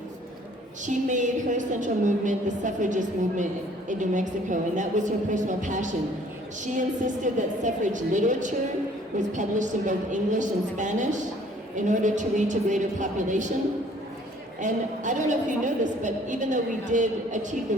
She made her central movement the suffragist movement in New Mexico, and that was her personal passion. She insisted that suffrage literature was published in both English and Spanish in order to reach a greater population. And I don't know if you know this, but even though we did achieve the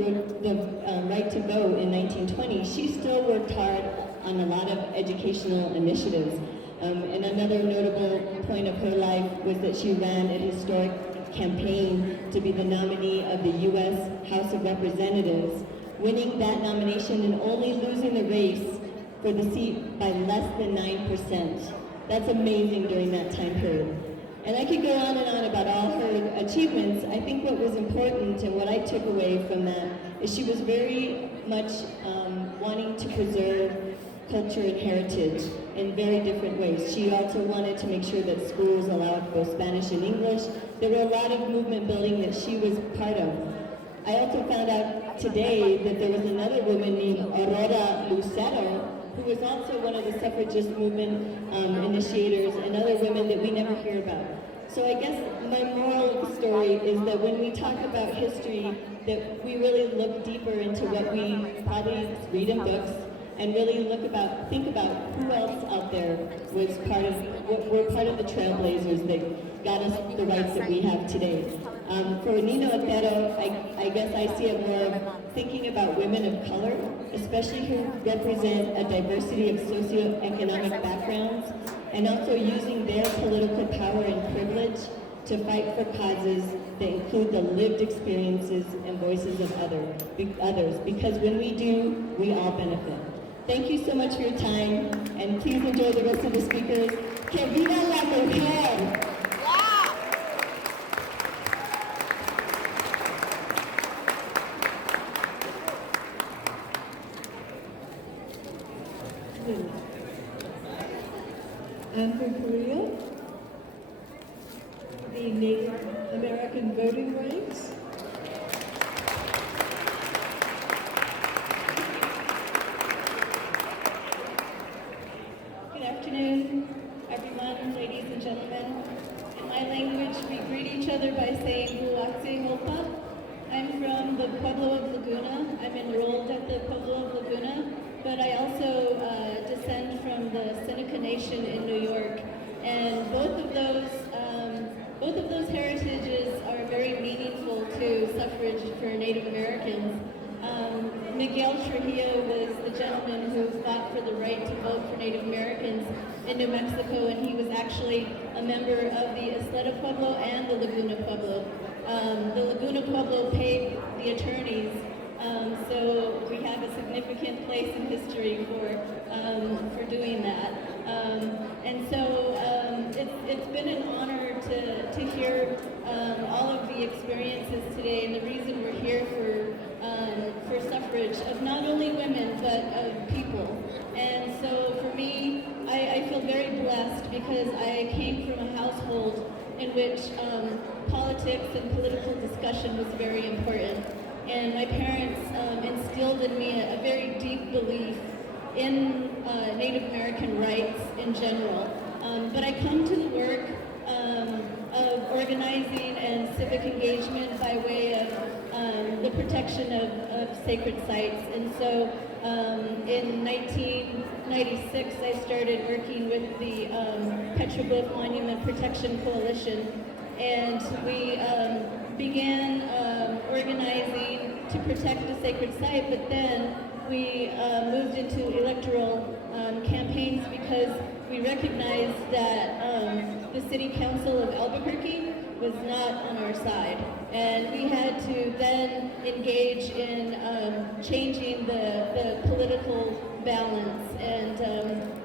right to vote in 1920, she still worked hard on a lot of educational initiatives. And another notable point of her life was that she ran a historic campaign to be the nominee of the U.S. House of Representatives, winning that nomination and only losing the race for the seat by less than 9%. That's amazing during that time period. And I could go on and on about all her achievements. I think what was important and what I took away from that is she was very much wanting to preserve culture and heritage in very different ways. She also wanted to make sure that schools allowed both Spanish and English. There were a lot of movement building that she was part of. I also found out today that there was another woman named Aurora Lucero, who was also one of the suffragist movement initiators, and other women that we never hear about. So I guess my moral of the story is that when we talk about history, that we really look deeper into what we probably read in books, and really think about who else out there was were part of the trailblazers that got us the rights that we have today. For Nina Otero, I guess I see it more of thinking about women of color, especially who represent a diversity of socioeconomic backgrounds, and also using their political power and privilege to fight for causes that include the lived experiences and voices of others, because when we do, we all benefit. Thank you so much for your time, and please enjoy the rest of the speakers. Que viva la mujer! Amber Korea, the Native American voting rights. Good afternoon, everyone, ladies and gentlemen. In my language, we greet each other by saying Hulatse Hopa, I'm from the Pueblo of Laguna. I'm enrolled at the Pueblo of Laguna, but I also descend from the Seneca Nation in New York. And both of those heritages are very meaningful to suffrage for Native Americans. Miguel Trujillo was the gentleman who fought for the right to vote for Native Americans in New Mexico, and he was actually a member of the Isleta Pueblo and the Laguna Pueblo. The Laguna Pueblo paid the attorneys, so we have a significant place in history for doing that. And so it's been an honor to hear all of the experiences today, and the reason we're here for suffrage of not only women but of people. And so for me, I feel very blessed because I came from a household in which politics and political discussion was very important. And my parents instilled in me a very deep belief in Native American rights in general. But I come to the work of organizing and civic engagement by way of the protection of sacred sites. And so in 1996, I started working with the Petroglyph Monument Protection Coalition, and we began organizing to protect a sacred site, but then we moved into electoral campaigns because we recognized that the City Council of Albuquerque was not on our side. And we had to then engage in changing the political balance. And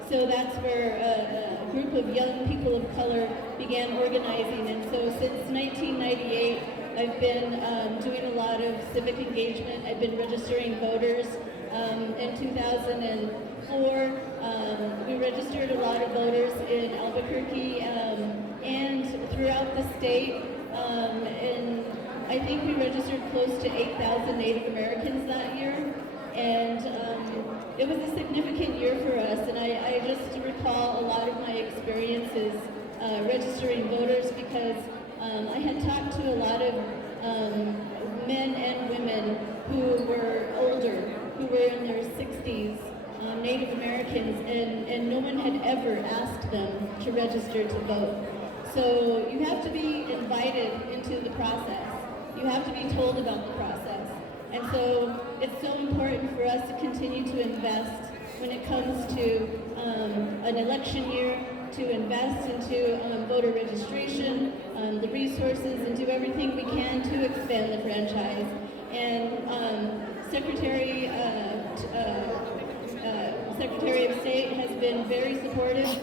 so that's where a group of young people of color began organizing. And so since 1998, I've been doing a lot of civic engagement. I've been registering voters. In 2004, we registered a lot of voters in Albuquerque and throughout the state. And I think we registered close to 8,000 Native Americans that year. And it was a significant year for us. And I just recall a lot of my experiences registering voters because I had talked to a lot of men and women who were older, who were in their 60s, Native Americans, and no one had ever asked them to register to vote. So you have to be invited into the process. You have to be told about the process. And so it's so important for us to continue to invest when it comes to an election year, to invest into voter registration, the resources, and do everything we can to expand the franchise. And Secretary of State has been very supportive.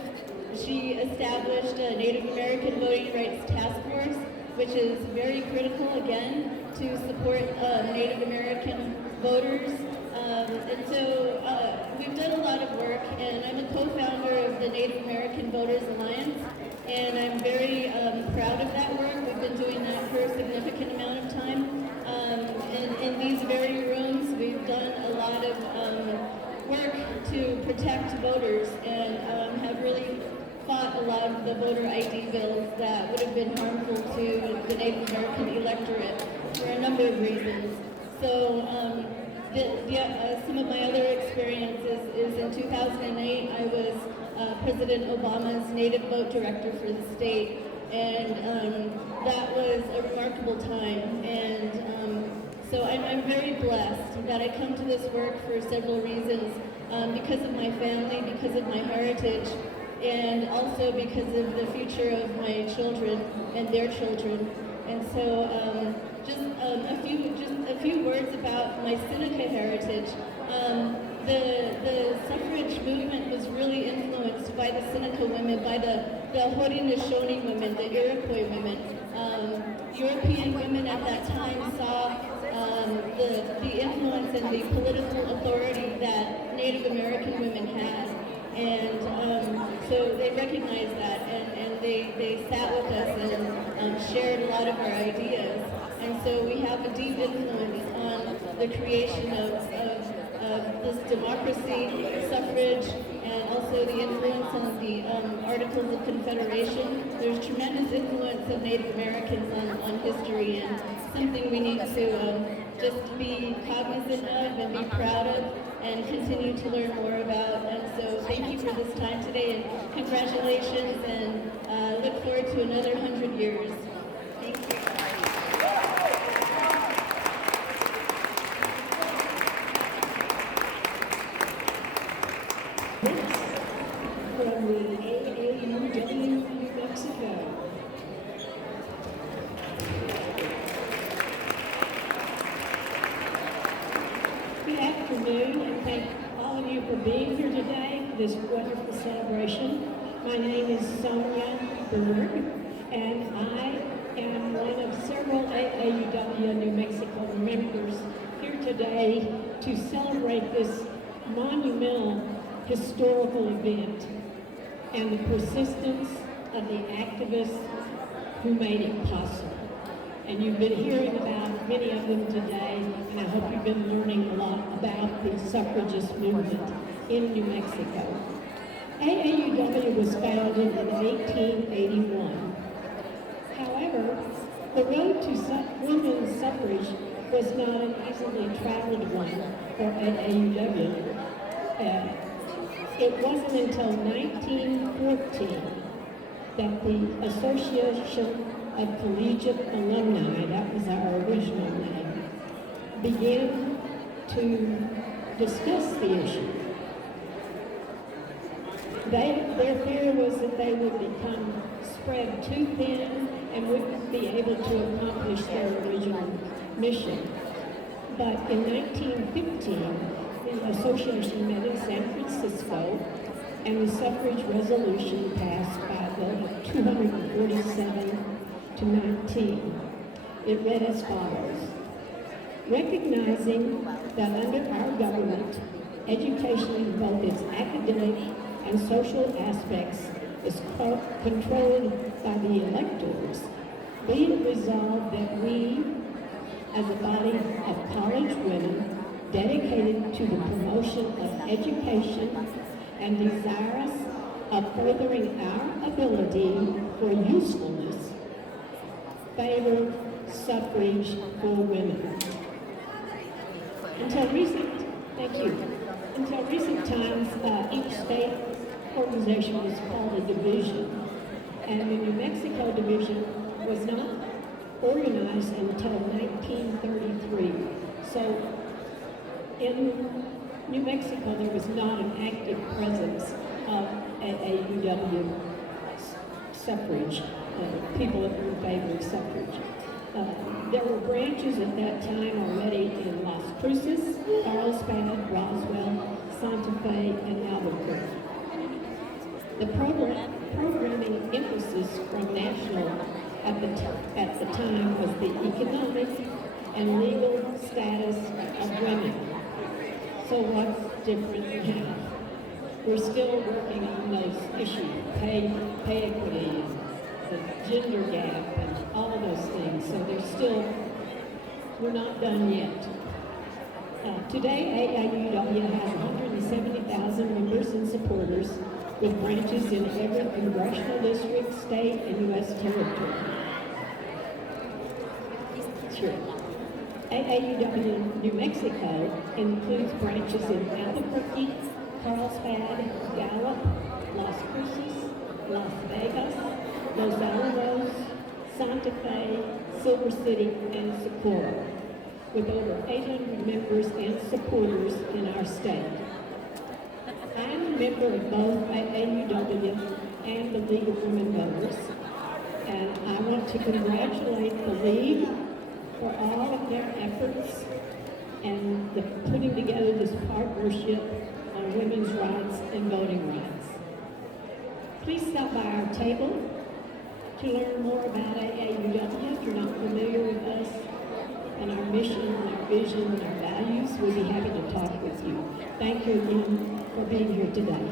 She established a Native American Voting Rights Task Force, which is very critical, again, to support Native American voters. And so we've done a lot of work, and I'm a co-founder of the Native American Voters Alliance, and I'm very proud of that work. We've been doing that for a significant amount of time. In these very rooms, we've done a lot of work to protect voters and have really fought a lot of the voter ID bills that would have been harmful to the Native American electorate for a number of reasons. So some of my other experiences is in 2008, I was President Obama's Native Vote Director for the state, and that was a remarkable time. And so I'm very blessed that I come to this work for several reasons, because of my family, because of my heritage, and also because of the future of my children and their children. And so just a few words about my Seneca heritage. The suffrage movement was really influenced by the Seneca women, by the Haudenosaunee women, the Iroquois women. European women at that time saw the influence and the political authority that Native American women had. And so they recognized that, and they sat with us and shared a lot of our ideas. And so we have a deep influence on the creation of of this democracy, suffrage, and also the influence on the Articles of Confederation. There's tremendous influence of Native Americans on history, and something we need to just be cognizant of and be proud of and continue to learn more about. And so thank you for this time today, and congratulations, and look forward to another 100 years. Thank you. From the AAUW New Mexico. Good afternoon, and thank all of you for being here today for this wonderful celebration. My name is Sonia Berg, and I am one of several AAUW New Mexico members here today to celebrate this monumental historical event and the persistence of the activists who made it possible. And you've been hearing about many of them today, and I hope you've been learning a lot about the suffragist movement in New Mexico. AAUW was founded in 1881. However, the road to women's suffrage was not an easily traveled one for AAUW. It wasn't until 1914 that the Association of Collegiate Alumni, that was our original name, began to discuss the issue. Their fear was that they would become spread too thin and wouldn't be able to accomplish their original mission. But in 1915, the association met in San Francisco, and the suffrage resolution passed by a vote of 247 to 19. It read as follows: recognizing that under our government, education in both its academic and social aspects is controlled by the electors, be it resolved that we, as a body of college women, dedicated to the promotion of education and desirous of furthering our ability for usefulness, favor suffrage for women. Until recent times, each state organization was called a division, and the New Mexico division was not organized until 1933. So in New Mexico, there was not an active presence of AAUW suffrage, people in favor of suffrage. There were branches at that time already in Las Cruces, Carlsbad, Roswell, Santa Fe, and Albuquerque. The programming emphasis from national at the time was the economic and legal status of women. So what's different now? We're still working on those issues, pay equity, and the gender gap, and all of those things. So we're not done yet. Today, AAUW has 170,000 members and supporters with branches in every congressional district, state, and U.S. territory. Sure. AAUW New Mexico includes branches in Albuquerque, Carlsbad, Gallup, Las Cruces, Las Vegas, Los Alamos, Santa Fe, Silver City, and Socorro, with over 800 members and supporters in our state. I'm a member of both AAUW and the League of Women Voters, and I want to congratulate the League for all of their efforts and the putting together this partnership on women's rights and voting rights. Please stop by our table to learn more about AAUW. If you're not familiar with us and our mission and our vision and our values, we'd be happy to talk with you. Thank you again for being here today.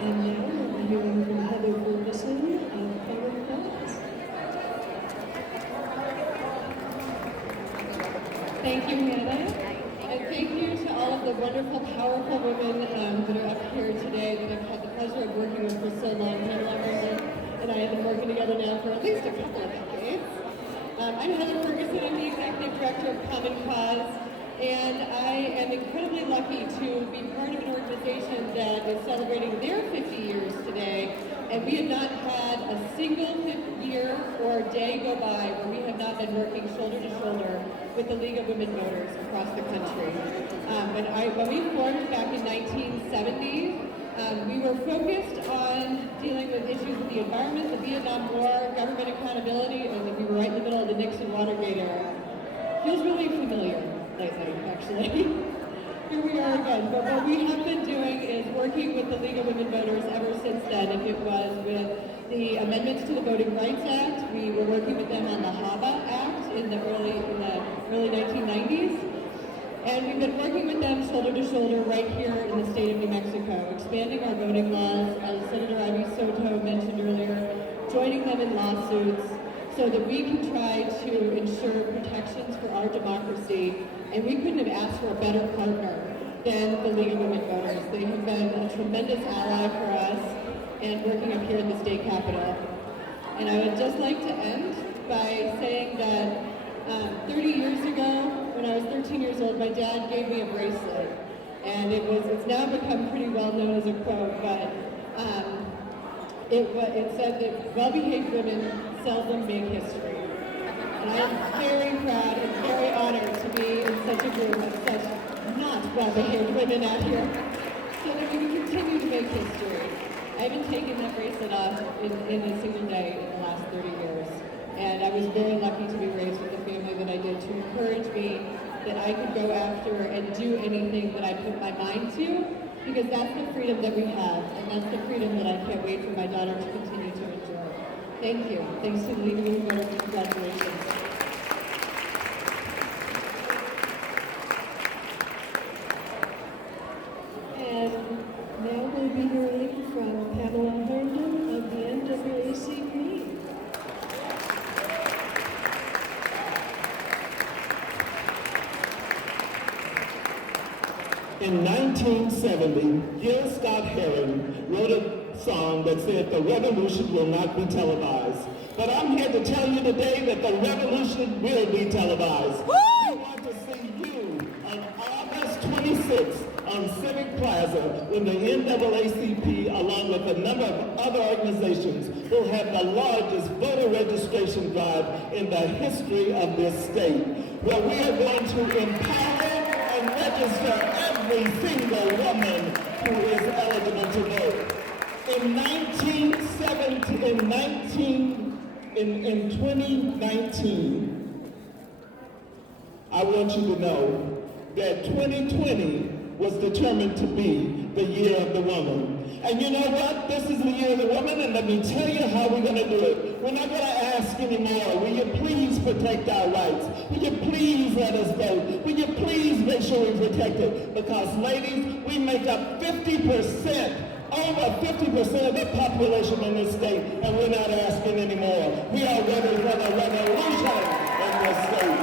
And now Dana. And thank you to all of the wonderful, powerful women that are up here today that I've had the pleasure of working with for so long. Pamela Herndon and I have been working together now for at least a couple of decades. I'm Heather Ferguson. I'm the Executive Director of Common Cause. And I am incredibly lucky to be part of an organization that is celebrating their 50 years today. And we have not had a single year or day go by where we have not been working shoulder to shoulder with the League of Women Voters across the country. When we formed back in 1970, we were focused on dealing with issues of the environment, the Vietnam War, government accountability, and we were right in the middle of the Nixon-Watergate era. Feels really familiar lately, actually. Here we are again. But what we have been doing is working with the League of Women Voters ever since then. If it was with the amendments to the Voting Rights Act, we were working with them on the HABA Act in the early 1990s. And we've been working with them shoulder to shoulder right here in the state of New Mexico, expanding our voting laws, as Senator Ivy Soto mentioned earlier, joining them in lawsuits so that we can try to ensure protections for our democracy. And we couldn't have asked for a better partner than the League of Women Voters. They have been a tremendous ally for us and working up here at the state capitol. And I would just like to end by saying that 30 years ago, when I was 13 years old, my dad gave me a bracelet. And it's now become pretty well known as a quote, but it said that well-behaved women seldom make history. And I am very proud and very honored to be in such a group of such not well-behaved women out here, so that we can continue to make history. I haven't taken that bracelet off in a single day in the last 30 years. And I was very lucky to be raised with the family that I did to encourage me that I could go after and do anything that I put my mind to, because that's the freedom that we have, and that's the freedom that I can't wait for my daughter to continue to enjoy. Thank you. Thanks to the League of Women Voters. Congratulations. And now we'll be hearing from Pamela Herndon of the NAACP. In 1970, Gil Scott Heron wrote a song that said, "The revolution will not be televised." But I'm here to tell you today that the revolution will be televised. We want to see you on August 26th on Civic Plaza when the NAACP, along with a number of other organizations, will have the largest voter registration drive in the history of this state, where we are going to empower and register every single woman who is eligible to vote. In 2019, I want you to know that 2020 was determined to be the year of the woman. And you know what? This is the year of the woman, and let me tell you how we're going to do it. We're not going to ask anymore, will you please protect our rights? Will you please let us vote? Will you please make sure we protect it? Because, ladies, we make up 50%, over 50% of the population in this state, and we're not asking anymore. We are ready for the revolution in this state.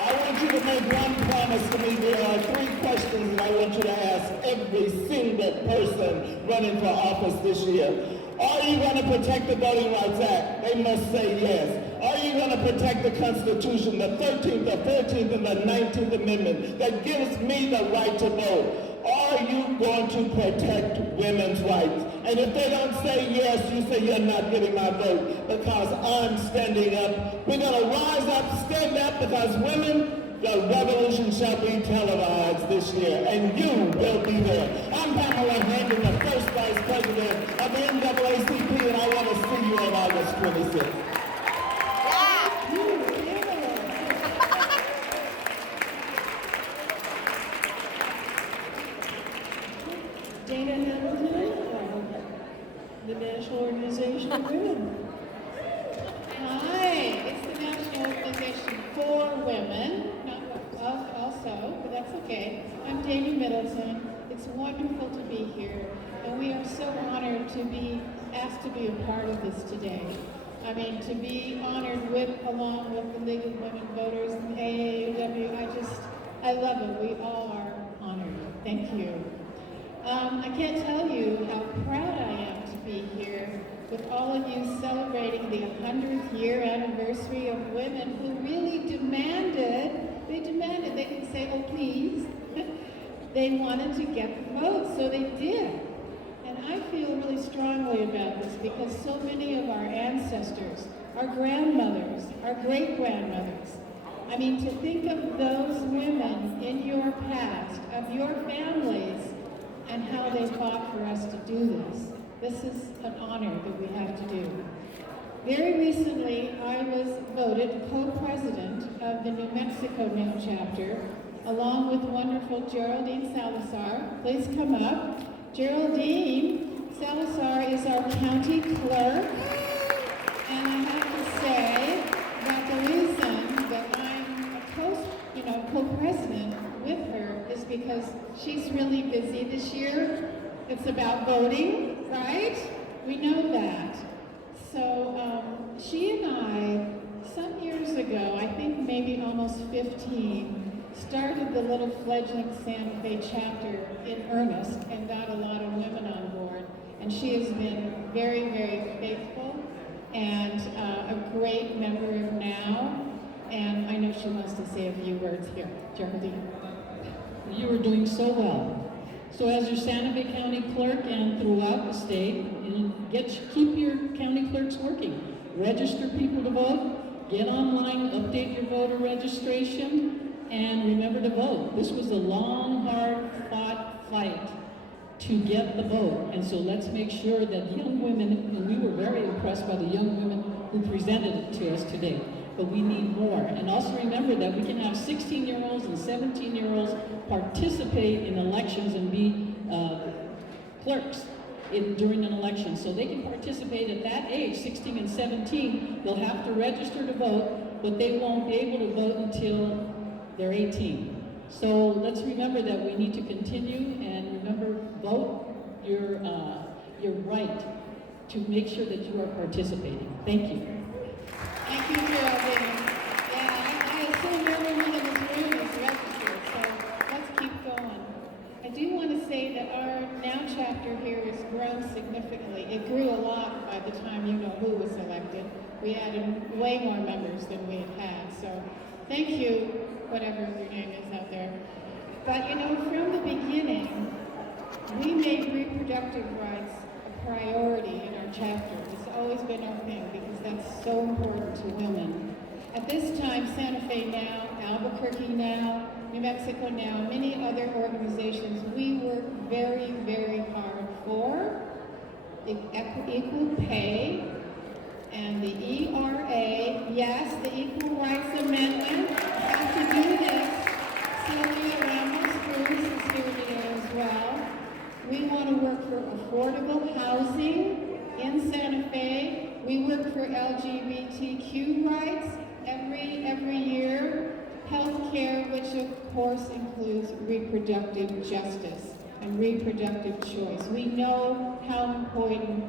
I want you to make one promise to me. There are 3 questions that I want you to ask every single person running for office this year. Are you going to protect the Voting Rights Act? They must say yes. Are you going to protect the Constitution, the 13th, the 14th, and the 19th Amendment that gives me the right to vote? Are you going to protect women's rights? And if they don't say yes, you say you're not getting my vote because I'm standing up. We're going to rise up, stand up, because women, the revolution shall be televised this year, and you will be there. I'm Pamela Herndon, the first vice president of the NAACP, and I want to see you on August 26th. Dana Hamilton, the National Organization of Women. Hi, it's the National Organization for Women, not also, but that's okay. I'm Davy Middleton. It's wonderful to be here, and we are so honored to be asked to be a part of this today. I mean, to be honored with, along with the League of Women Voters and AAW, I love it. We all are honored. Thank you. I can't tell you how proud I am to be here with all of you celebrating the 100th year anniversary of women who really they didn't say, oh please, they wanted to get the vote, so they did. And I feel really strongly about this because so many of our ancestors, our grandmothers, our great-grandmothers, I mean, to think of those women in your past, of your families, and how they fought for us to do this. This is an honor that we have to do. Very recently, I was voted co-president of the New Mexico Now chapter, along with wonderful Geraldine Salazar. Please come up. Geraldine Salazar is our county clerk, and I have to say that the reason that I'm a co-president with her is because she's really busy this year. It's about voting, right? We know that. So she and I, some years ago, I think maybe almost 15, started the little fledgling Santa Fe chapter in earnest and got a lot of women on board. And she has been very, very faithful and a great member of NOW. And I know she wants to say a few words here. Geraldine. You are doing so well. So as your Santa Fe County Clerk and throughout the state, keep your county clerks working. Register people to vote, get online, update your voter registration, and remember to vote. This was a long, hard-fought fight to get the vote. And so let's make sure that young women, and we were very impressed by the young women who presented it to us today, but we need more. And also remember that we can have 16-year-olds and 17-year-olds participate in elections and be clerks during an election. So they can participate at that age, 16 and 17. They'll have to register to vote, but they won't be able to vote until they're 18. So let's remember that we need to continue, and remember, vote your right to make sure that you are participating. Thank you. Thank you, Geraldine. Yeah, I assume everyone in this room is registered, so let's keep going. I do want to say that our NOW chapter here has grown significantly. It grew a lot by the time you know who was elected. We added way more members than we had. So thank you, whatever your name is out there. But you know, from the beginning, we made reproductive rights a priority in our chapter. It's always been our thing because that's so important to women. At this time, Santa Fe Now, Albuquerque Now, New Mexico Now, many other organizations, we work very, very hard for equal pay and the ERA, yes, the Equal Rights Amendment. I have to do this. Sylvia Ramos-Cruz is here today as well. We want to work for affordable housing in Santa Fe. We work for LGBTQ rights every year. Health care, which of course includes reproductive justice and reproductive choice. We know how important,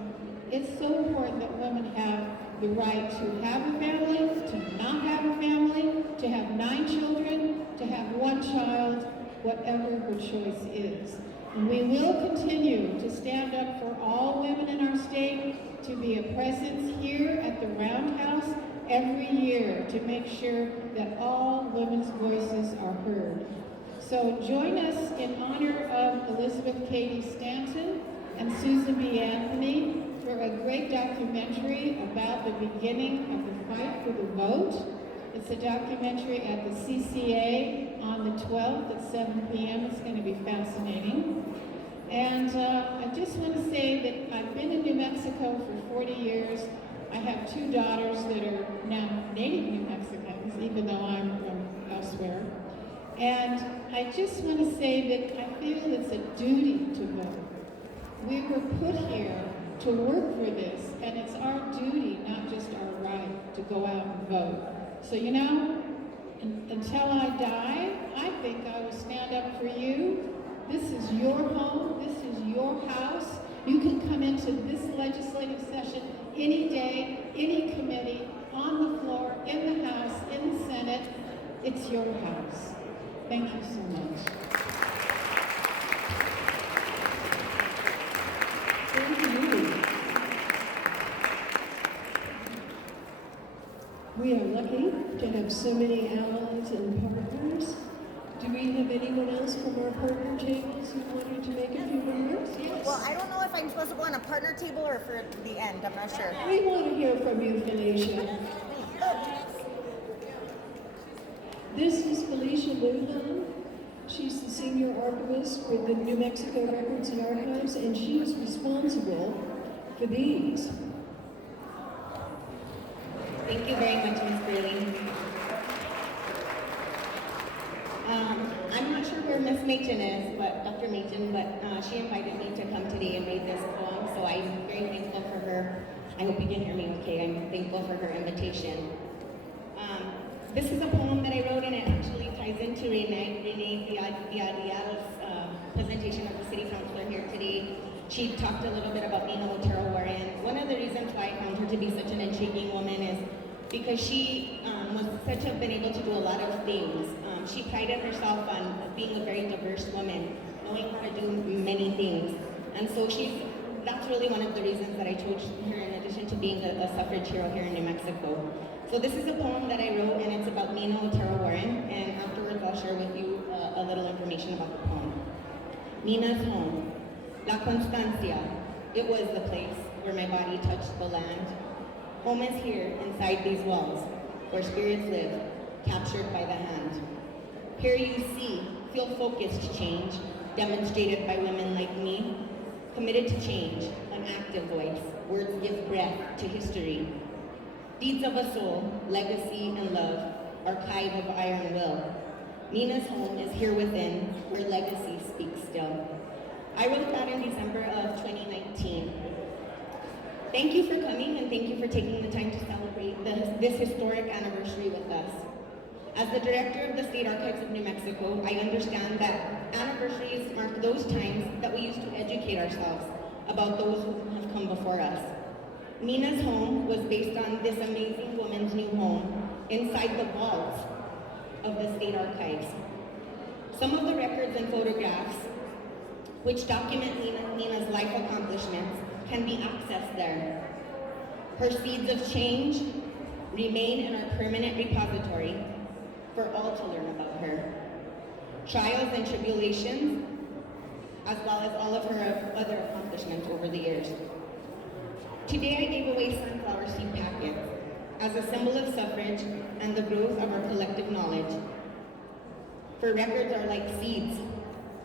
it's so important that women have the right to have a family, to not have a family, to have 9 children, to have 1 child, whatever her choice is. And we will continue to stand up for all women in our state, to be a presence here at the Roundhouse every year to make sure that all women's voices are heard. So join us in honor of Elizabeth Cady Stanton and Susan B. Anthony for a great documentary about the beginning of the fight for the vote. It's a documentary at the CCA on the 12th at 7 p.m. It's going to be fascinating. And I just want to say that I've been in New Mexico for 40 years. I have 2 daughters that are now native New Mexicans, even though I'm from elsewhere. And I just want to say that I feel it's a duty to vote. We were put here to work for this, and it's our duty, not just our right, to go out and vote. So you know, until I die, I think I will stand up for you. This is your home, this is your house, You can come into this legislative session any day, any committee, on the floor, in the House, in the Senate. It's your house. Thank you so much. Thank you. We are lucky to have so many allies and partners. Do we have anyone else from our partner tables who wanted to make a few remarks? Yes. Well, I don't know if I'm supposed to go on a partner table or for the end. I'm not sure. We want to hear from you, Felicia. This is Felicia Lujan. She's the senior archivist with the New Mexico Records and Archives, and she is responsible for these. Thank you very much, Ms. Gurley. I'm not sure where Ms. Machen is, but Dr. Machen, but she invited me to come today and read this poem, so I'm very thankful for her. I hope you can hear me okay. I'm thankful for her invitation. This is a poem that I wrote, and it actually ties into Renee Diallo's presentation of the city councilor here today. She talked a little bit about Nina Otero Warren. One of the reasons why I found her to be such an intriguing woman is because she was said to have been able to do a lot of things. She prided herself on being a very diverse woman, knowing how to do many things. And so that's really one of the reasons that I chose her in addition to being a suffrage hero here in New Mexico. So this is a poem that I wrote, and it's about Nina Otero Warren, and afterwards I'll share with you a little information about the poem. Nina's home. La Constancia. It was the place where my body touched the land. Home is here, inside these walls, where spirits live, captured by the hand. Here you see, feel focused change, demonstrated by women like me, committed to change, an active voice. Words give breath to history. Deeds of a soul, legacy and love, archive of iron will. Nina's home is here within, where legacy speaks still. I wrote that in December of 2019. Thank you for coming, and thank you for taking the time to celebrate this historic anniversary with us. As the director of the State Archives of New Mexico, I understand that anniversaries mark those times that we use to educate ourselves about those who have come before us. Nina's home was based on this amazing woman's new home inside the vaults of the State Archives. Some of the records and photographs which document Nina's life accomplishments can be accessed there. Her seeds of change remain in our permanent repository for all to learn about her. Trials and tribulations, as well as all of her other accomplishments over the years. Today I gave away sunflower seed packets as a symbol of suffrage and the growth of our collective knowledge. For records are like seeds.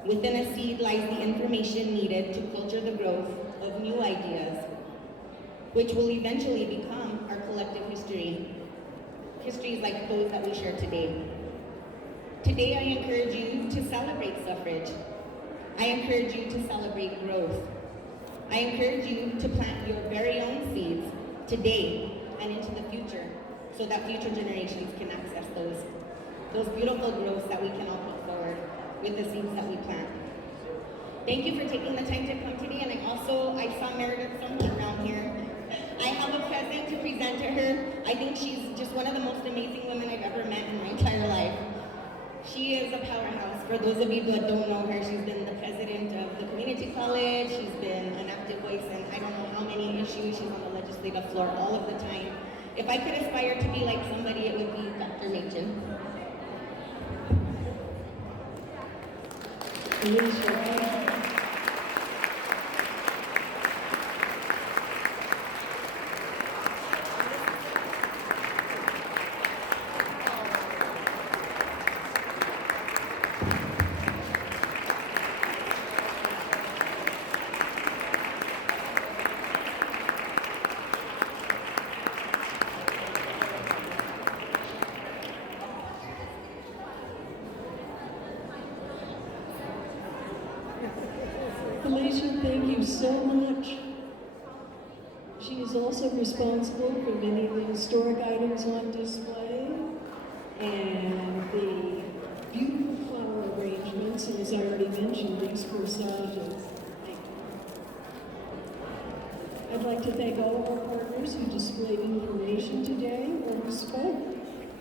Within a seed lies the information needed to culture the growth of new ideas, which will eventually become our collective history. Histories like those that we share today. Today I encourage you to celebrate suffrage. I encourage you to celebrate growth. I encourage you to plant your very own seeds today and into the future so that future generations can access those beautiful growths that we can all put forward with the seeds that we plant. Thank you for taking the time to come today, and I saw Meredith somewhere around here. I have a present to present to her. I think she's just one of the most amazing women I've ever met in my entire life. She is a powerhouse. For those of you that don't know her, she's been the president of the community college. She's been an active voice in I don't know how many issues. She's on the legislative floor all of the time. If I could aspire to be like somebody, it would be Dr. Machen. Felicia, thank you so much. She is also responsible for many of the historic items on display and the beautiful flower arrangements, and as I already mentioned, these corsages. I'd like to thank all of our partners who displayed information today or who spoke.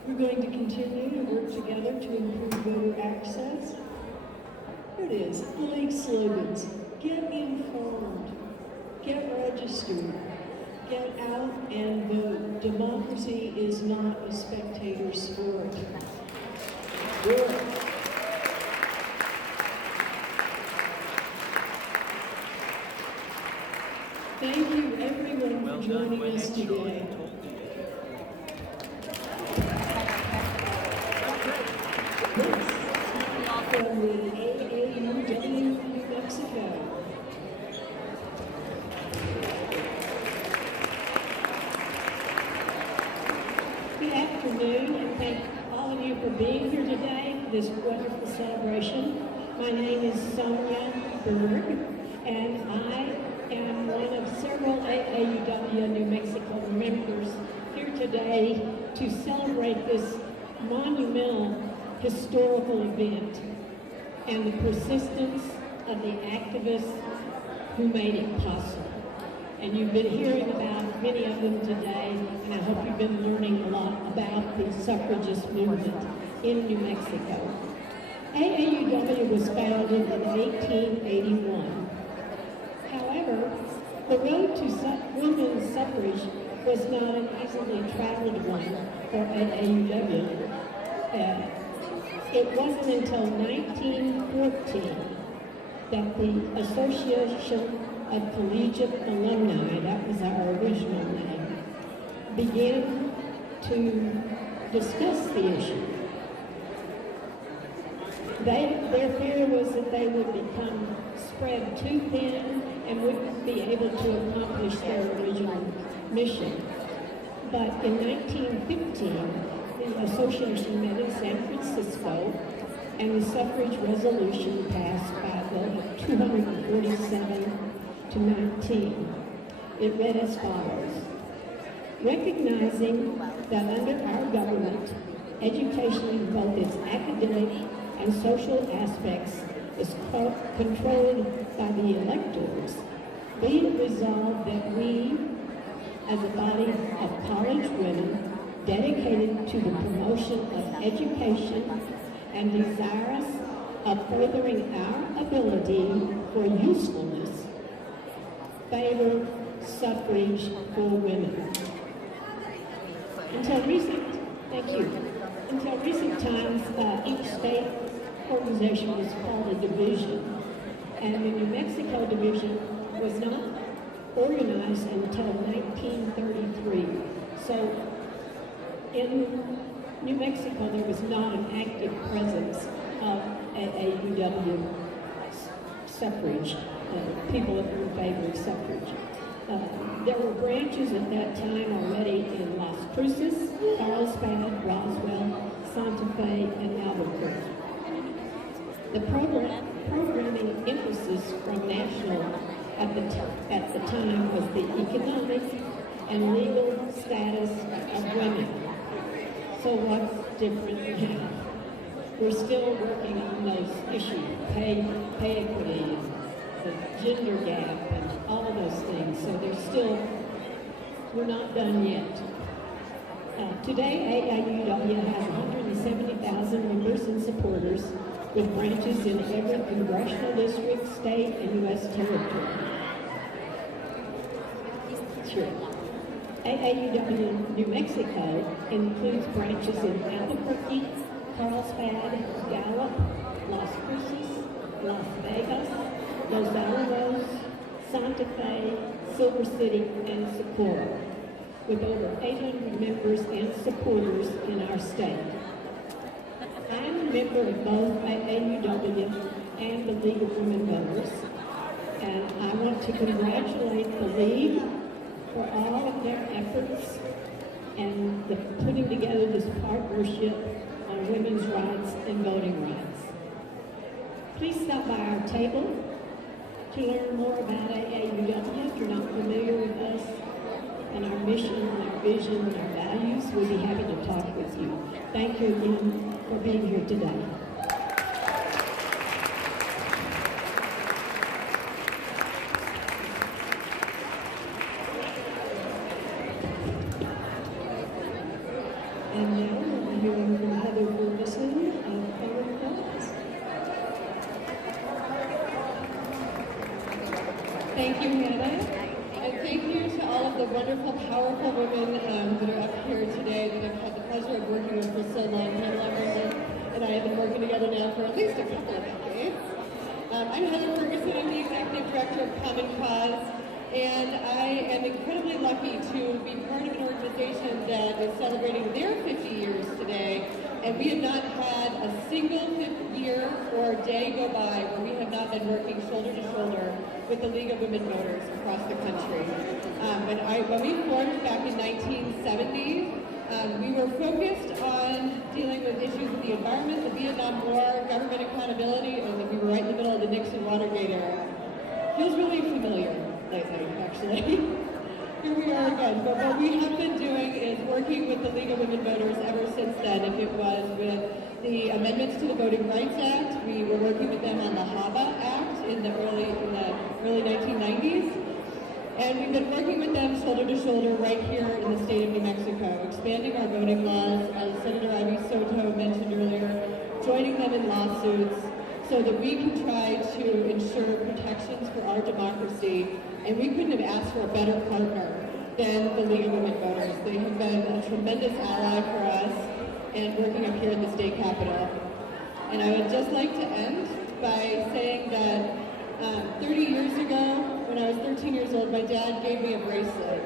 We're going to continue to work together to improve voter access. Here it is, the league slogans. Get informed, get registered, get out and vote. Democracy is not a spectator sport. Work. Thank you everyone for joining us today. From the AAUW New Mexico. Good afternoon, and thank all of you for being here today for this wonderful celebration. My name is Sonia Berg, and I am one of several AAUW New Mexico members here today to celebrate this monumental historical event and the persistence of the activists who made it possible. And you've been hearing about many of them today, and I hope you've been learning a lot about the suffragist movement in New Mexico. AAUW was founded in 1881. However, the road to women's suffrage was not an easily traveled one for AAUW. It wasn't until 1914 that the Association of Collegiate Alumni, that was our original name, began to discuss the issue. Their fear was that they would become spread too thin and wouldn't be able to accomplish their original mission. But in 1915, the association met in San Francisco, and the suffrage resolution passed by a vote of 247 to 19. It read as follows: recognizing that under our government, education in both its academic and social aspects is controlled by the electors, be it resolved that we, as a body of college women, dedicated to the promotion of education and desirous of furthering our ability for usefulness, favor suffrage for women. Until recent times, each state organization was called a division, and the New Mexico division was not organized until 1933. So in New Mexico, there was not an active presence of AAUW suffrage, people that were in favor of suffrage. There were branches at that time already in Las Cruces, Carlsbad, Roswell, Santa Fe, and Albuquerque. The programming emphasis from national at the time was the economic and legal status of women. So what's different now? We're still working on those issues, pay equity, the gender gap, and all of those things. So we're not done yet. Today, AAUW has 170,000 members and supporters with branches in every congressional district, state, and U.S. territory. Sure. AAUW New Mexico includes branches in Albuquerque, Carlsbad, Gallup, Las Cruces, Las Vegas, Los Alamos, Santa Fe, Silver City, and Socorro, with over 800 members and supporters in our state. I'm a member of both AAUW and the League of Women Voters, and I want to congratulate the League for all of their efforts and the putting together this partnership on women's rights and voting rights. Please stop by our table to learn more about AAUW. If you're not familiar with us and our mission and our vision and our values, we'd be happy to talk with you. Thank you again for being here today. Thank you, Hannah. And thank you to all of the wonderful, powerful women that are up here today that I've had the pleasure of working with for so long. Pamela and I have been working together now for at least a couple of decades. I'm Heather Ferguson. I'm the Executive Director of Common Cause. And I am incredibly lucky to be part of an organization that is celebrating their 50 years today. And we have not had a single year or day go by where we have not been working shoulder to shoulder with the League of Women Voters across the country. When we formed back in 1970, we were focused on dealing with issues of the environment, the Vietnam War, government accountability, and we were right in the middle of the Nixon-Watergate era. Feels really familiar lately, actually. Here we are again. But what we have been doing is working with the League of Women Voters ever since then. If it was with the amendments to the Voting Rights Act, we were working with them on the HAVA Act in the early 1990s. And we've been working with them shoulder to shoulder right here in the state of New Mexico, expanding our voting laws, as Senator Ivy Soto mentioned earlier, joining them in lawsuits so that we can try to ensure protections for our democracy. And we couldn't have asked for a better partner than the League of Women Voters. They have been a tremendous ally for us and working up here in the state capitol. And I would just like to end by saying that 30 years ago, when I was 13 years old, my dad gave me a bracelet.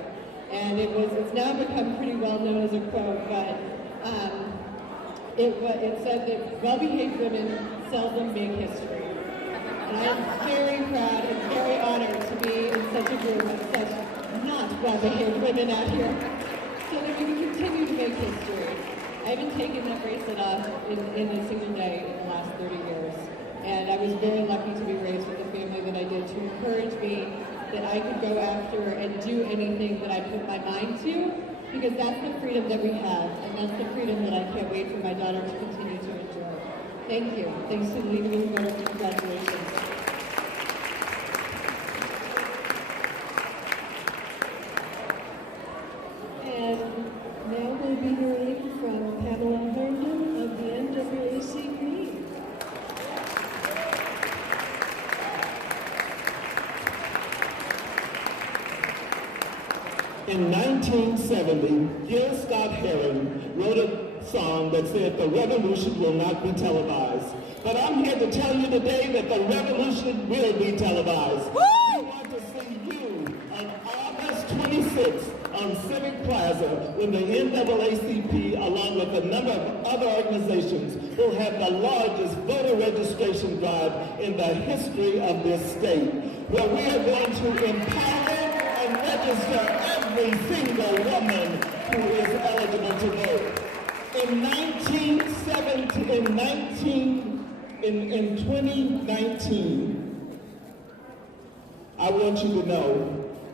And it's now become pretty well known as a quote, but it said that well-behaved women seldom make history. And I am very proud and very honored to be in such a group of such not well-behaved women out here, so that we can continue to make history. I haven't taken that bracelet off in a single day in the last 30 years. And I was very lucky to be raised with the family that I did, to encourage me that I could go after and do anything that I put my mind to, because that's the freedom that we have, and that's the freedom that I can't wait for my daughter to continue to enjoy. Thank you. Thanks to the League of Women Voters. Congratulations. And now we'll be hearing from Pamela Herndon of the NAACP. In 1970, Gil Scott Heron wrote a song that said, "The revolution will not be televised." But I'm here to tell you today that the revolution will be televised. Woo! We want to see you on August 26th on Civic Plaza when the NAACP, along with a number of other organizations, will have the largest voter registration drive in the history of this state, where we are going to empower and register every single woman who is eligible to vote. In 2019, I want you to know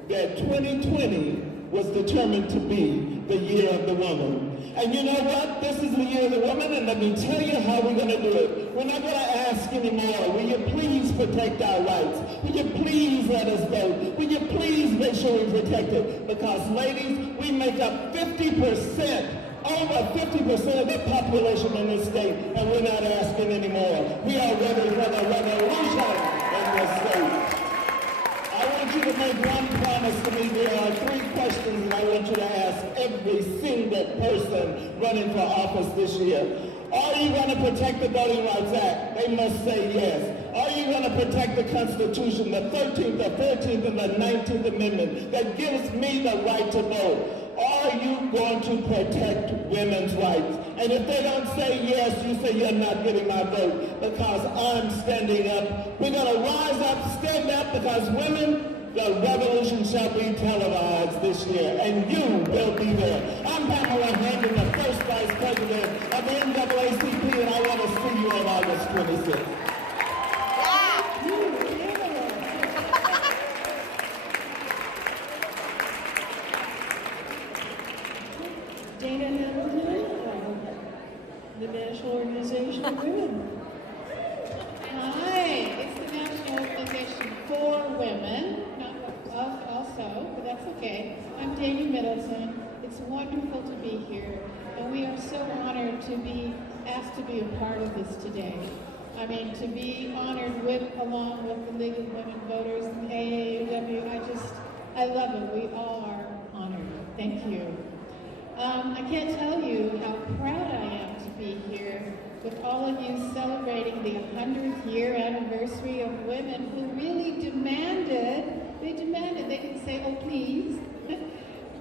that 2020 was determined to be the year of the woman. And you know what? This is the year of the woman, and let me tell you how we're going to do it. We're not going to ask anymore, will you please protect our rights? Will you please let us vote? Will you please make sure we protect it? Because, ladies, we make up 50%, over 50% of the population in this state, and we're not asking anymore. We are ready for the revolution in this state. I want you to make one promise to me. There are 3 questions that I want you to ask every single person running for office this year. Are you going to protect the Voting Rights Act? They must say yes. Are you going to protect the Constitution, the 13th, the 14th, and the 19th Amendment that gives me the right to vote? Are you going to protect women's rights? And if they don't say yes, you say you're not getting my vote because I'm standing up. We're going to rise up, stand up, because women, the revolution shall be televised this year, and you will be there. I'm Pamela Herndon, the first Vice President of the NAACP, and I want to see you on August 26th. Dana Hamilton of the National Organization of Women. Hi, it's the National Organization for Women, not of also, but that's okay. I'm Dana Middleton. It's wonderful to be here, and we are so honored to be asked to be a part of this today. I mean, to be honored along with the League of Women Voters and AAUW, I love it. We all are honored. Thank you. I can't tell you how proud I am to be here with all of you celebrating the 100th year anniversary of women who really they didn't say, oh please,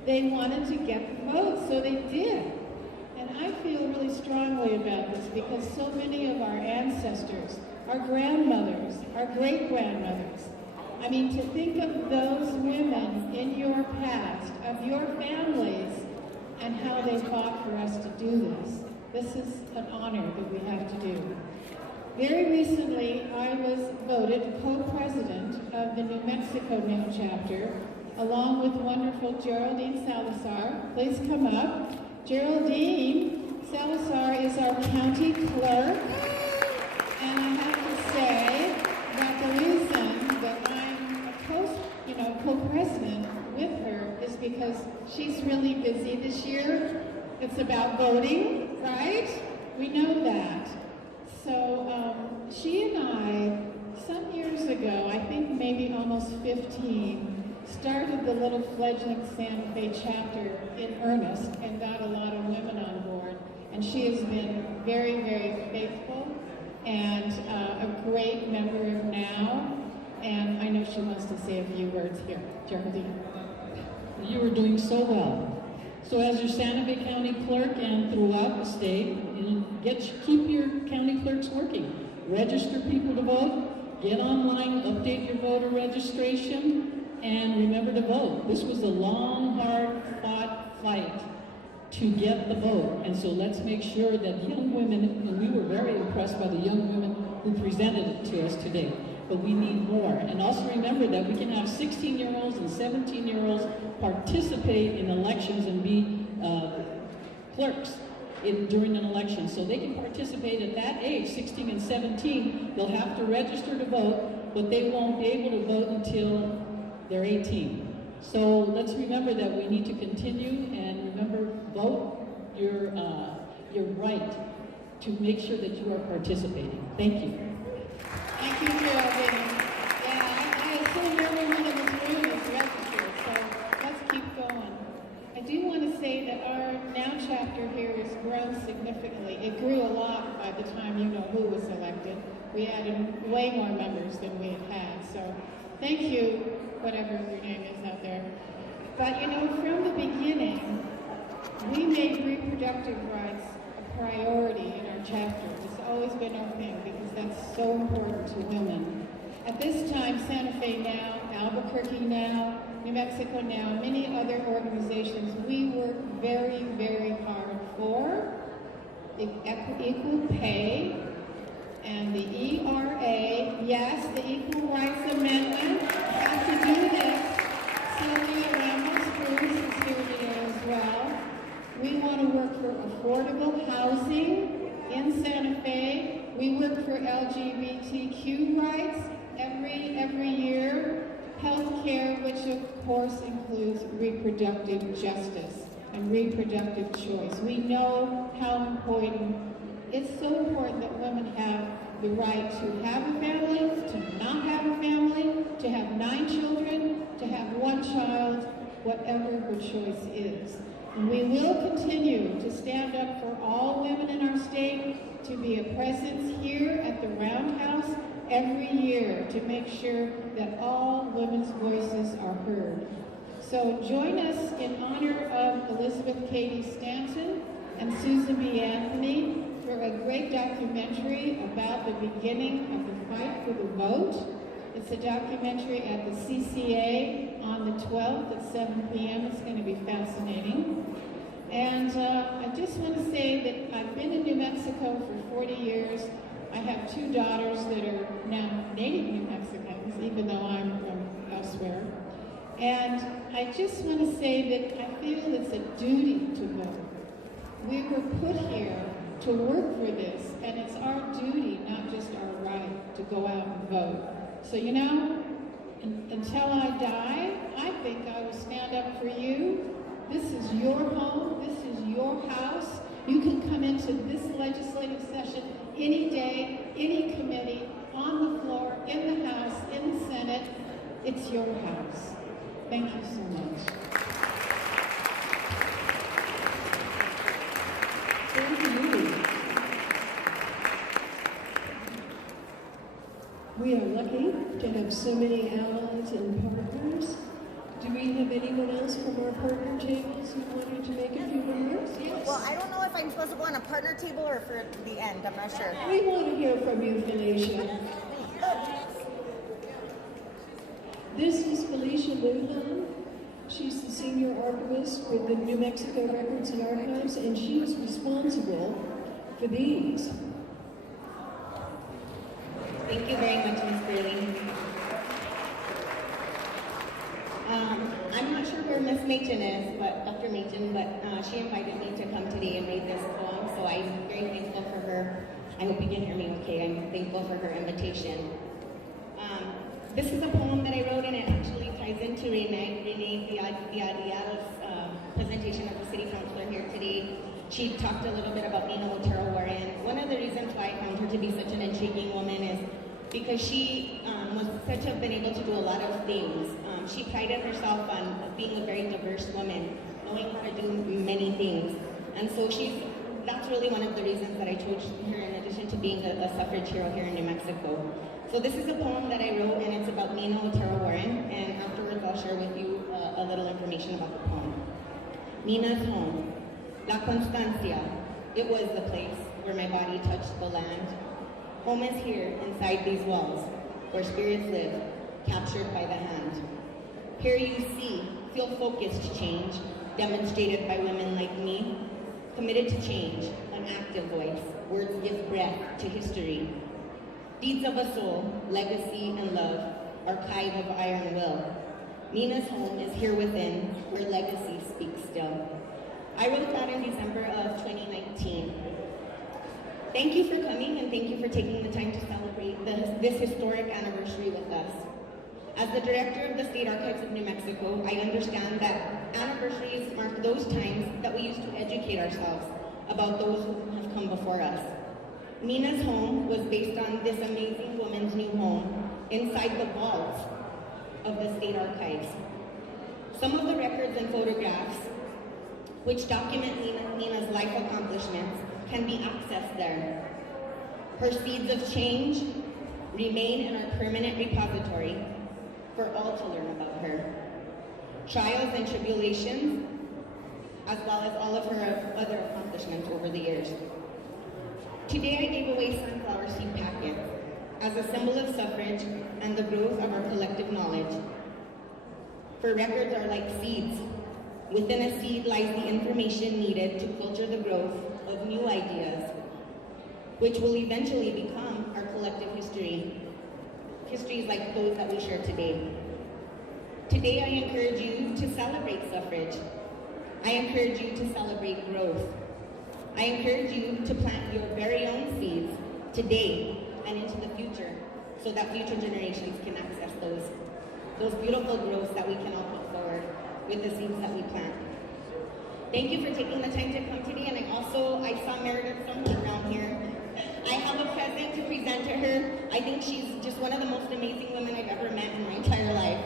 they wanted to get the vote, so they did. And I feel really strongly about this because so many of our ancestors, our grandmothers, our great-grandmothers, I mean, to think of those women in your past, of your families, and how they fought for us to do this. This is an honor that we have to do. Very recently, I was voted co-president of the New Mexico Now chapter, along with wonderful Geraldine Salazar. Please come up. Geraldine Salazar is our county clerk, and I have to say that the reason that I'm a co-president with her is because she's really busy this year. It's about voting, right? We know that. So she and I, some years ago, I think maybe almost 15, started the little fledgling Santa Fe chapter in earnest and got a lot of women on board. And she has been very, very faithful and a great member of NOW. And I know she wants to say a few words here. Geraldine. You are doing so well. So as your Santa Fe County Clerk and throughout the state, keep your county clerks working. Register people to vote, get online, update your voter registration, and remember to vote. This was a long, hard-fought fight to get the vote. And so let's make sure that young women, and we were very impressed by the young women who presented it to us today, but we need more. And also remember that we can have 16-year-olds and 17-year-olds participate in elections and be clerks during an election. So they can participate at that age, 16 and 17. They'll have to register to vote, but they won't be able to vote until they're 18. So let's remember that we need to continue, and remember, vote your right to make sure that you are participating. Thank you. Thank you, Geraldine. Yeah, I assume everyone in this room is registered, so let's keep going. I do want to say that our NOW chapter here has grown significantly. It grew a lot by the time you know who was elected. We added way more members than we had. So thank you, whatever your name is out there. But you know, from the beginning, we made reproductive rights a priority in our chapter. It's always been our thing because that's so important to women. At this time, Santa Fe Now, Albuquerque Now, New Mexico Now, many other organizations, we work very, very hard for equal pay and the ERA. Yes, the Equal Rights Amendment has to do this. Sylvia Ramos-Cruz is here today as well. We want to work for affordable housing in Santa Fe. We work for LGBTQ rights every year. Health care, which of course includes reproductive justice and reproductive choice. We know how important, it's so important that women have the right to have a family, to not have a family, to have 9 children, to have 1 child, whatever her choice is. And we will continue to stand up for all women in our state, to be a presence here at the Roundhouse every year to make sure that all women's voices are heard. So join us in honor of Elizabeth Cady Stanton and Susan B. Anthony for a great documentary about the beginning of the fight for the vote. It's a documentary at the CCA on the 12th at 7 p.m. It's going to be fascinating. And I just want to say that I've been in New Mexico for 40 years. I have 2 daughters that are now native New Mexicans, even though I'm from elsewhere. And I just want to say that I feel it's a duty to vote. We were put here to work for this, and it's our duty, not just our right, to go out and vote. So you know, until I die, I think I will stand up for you. This is your home, this is your house. You can come into this legislative session any day, any committee, on the floor, in the House, in the Senate. It's your house. Thank you so much. Thank you. We are lucky to have so many allies and partners. Do we have anyone else from our partner tables who wanted to make a few remarks? Yes. Well, I don't know if I'm supposed to go on a partner table or for the end. I'm not sure. We want to hear from you, Felicia. This is Felicia Lujan. She's the senior archivist with the New Mexico Records and Archives, and she is responsible for these. Thank you very much, Ms. Burley. I'm not sure where Ms. Machen is, but Dr. Machen, but she invited me to come today and read this poem, so I'm very thankful for her. I hope you can hear me okay. I'm thankful for her invitation. This is a poem that I wrote, and it actually ties into Renee Villarreal's presentation of the city councilor here today. She talked a little bit about Nina Otero Warren. One of the reasons why I found her to be such an intriguing woman is because she was said to have been able to do a lot of things. She prided herself on being a very diverse woman, knowing how to do many things. And so that's really one of the reasons that I chose her in addition to being a suffrage hero here in New Mexico. So this is a poem that I wrote, and it's about Nina Otero Warren, and afterwards I'll share with you a little information about the poem. Nina's home. La Constancia. It was the place where my body touched the land. Home is here, inside these walls, where spirits live, captured by the hand. Here you see, feel focused change, demonstrated by women like me, committed to change, an active voice, words give breath to history. Deeds of a soul, legacy and love, archive of iron will. Nina's home is here within, where legacy speaks still. I wrote that in December of 2019. Thank you for coming, and thank you for taking the time to celebrate this historic anniversary with us. As the director of the State Archives of New Mexico, I understand that anniversaries mark those times that we used to educate ourselves about those who have come before us. Nina's home was based on this amazing woman's new home inside the vaults of the State Archives. Some of the records and photographs which document Nina's life accomplishments can be accessed there. Her seeds of change remain in our permanent repository for all to learn about her. Trials and tribulations, as well as all of her other accomplishments over the years. Today I gave away sunflower seed packets as a symbol of suffrage and the growth of our collective knowledge. For records are like seeds. Within a seed lies the information needed to filter the growth of new ideas, which will eventually become our collective history. Histories like those that we share today. Today I encourage you to celebrate suffrage. I encourage you to celebrate growth. I encourage you to plant your very own seeds today and into the future so that future generations can access those beautiful growths that we can all put forward with the seeds that we plant. Thank you for taking the time to come today, and I saw Meredith somewhere around here. I have a present to present to her. I think she's just one of the most amazing women I've ever met in my entire life.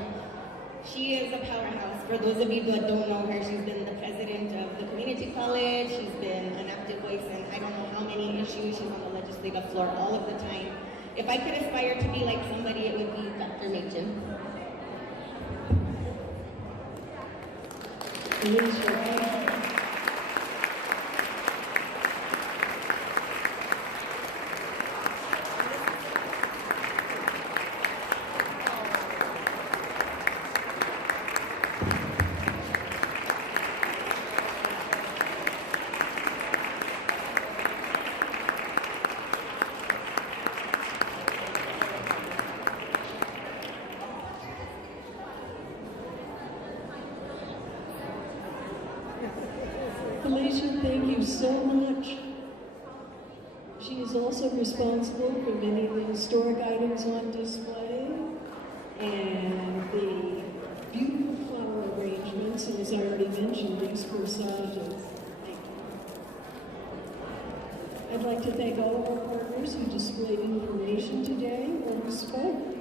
She is a powerhouse. For those of you that don't know her, she's been the president of the community college. She's been an active voice in I don't know how many issues. She's on the legislative floor all of the time. If I could aspire to be like somebody, it would be Dr. Machen. Felicia, thank you so much. She is also responsible for many of the historic items on display and the beautiful flower arrangements, and as I already mentioned, these corsages. Thank you. I'd like to thank all of our partners partners who displayed information today or who spoke.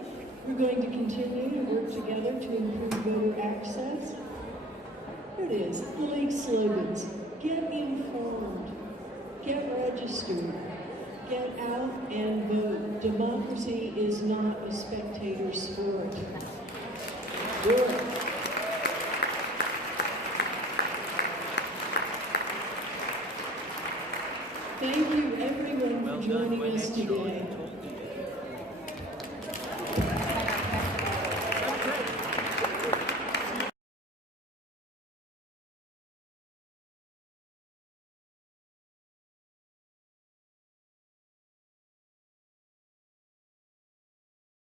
We're going to continue to work together to improve voter access. Here it is, the League slogans. Get informed, get registered, get out and vote. Democracy is not a spectator sport. Work. Thank you everyone for joining us today.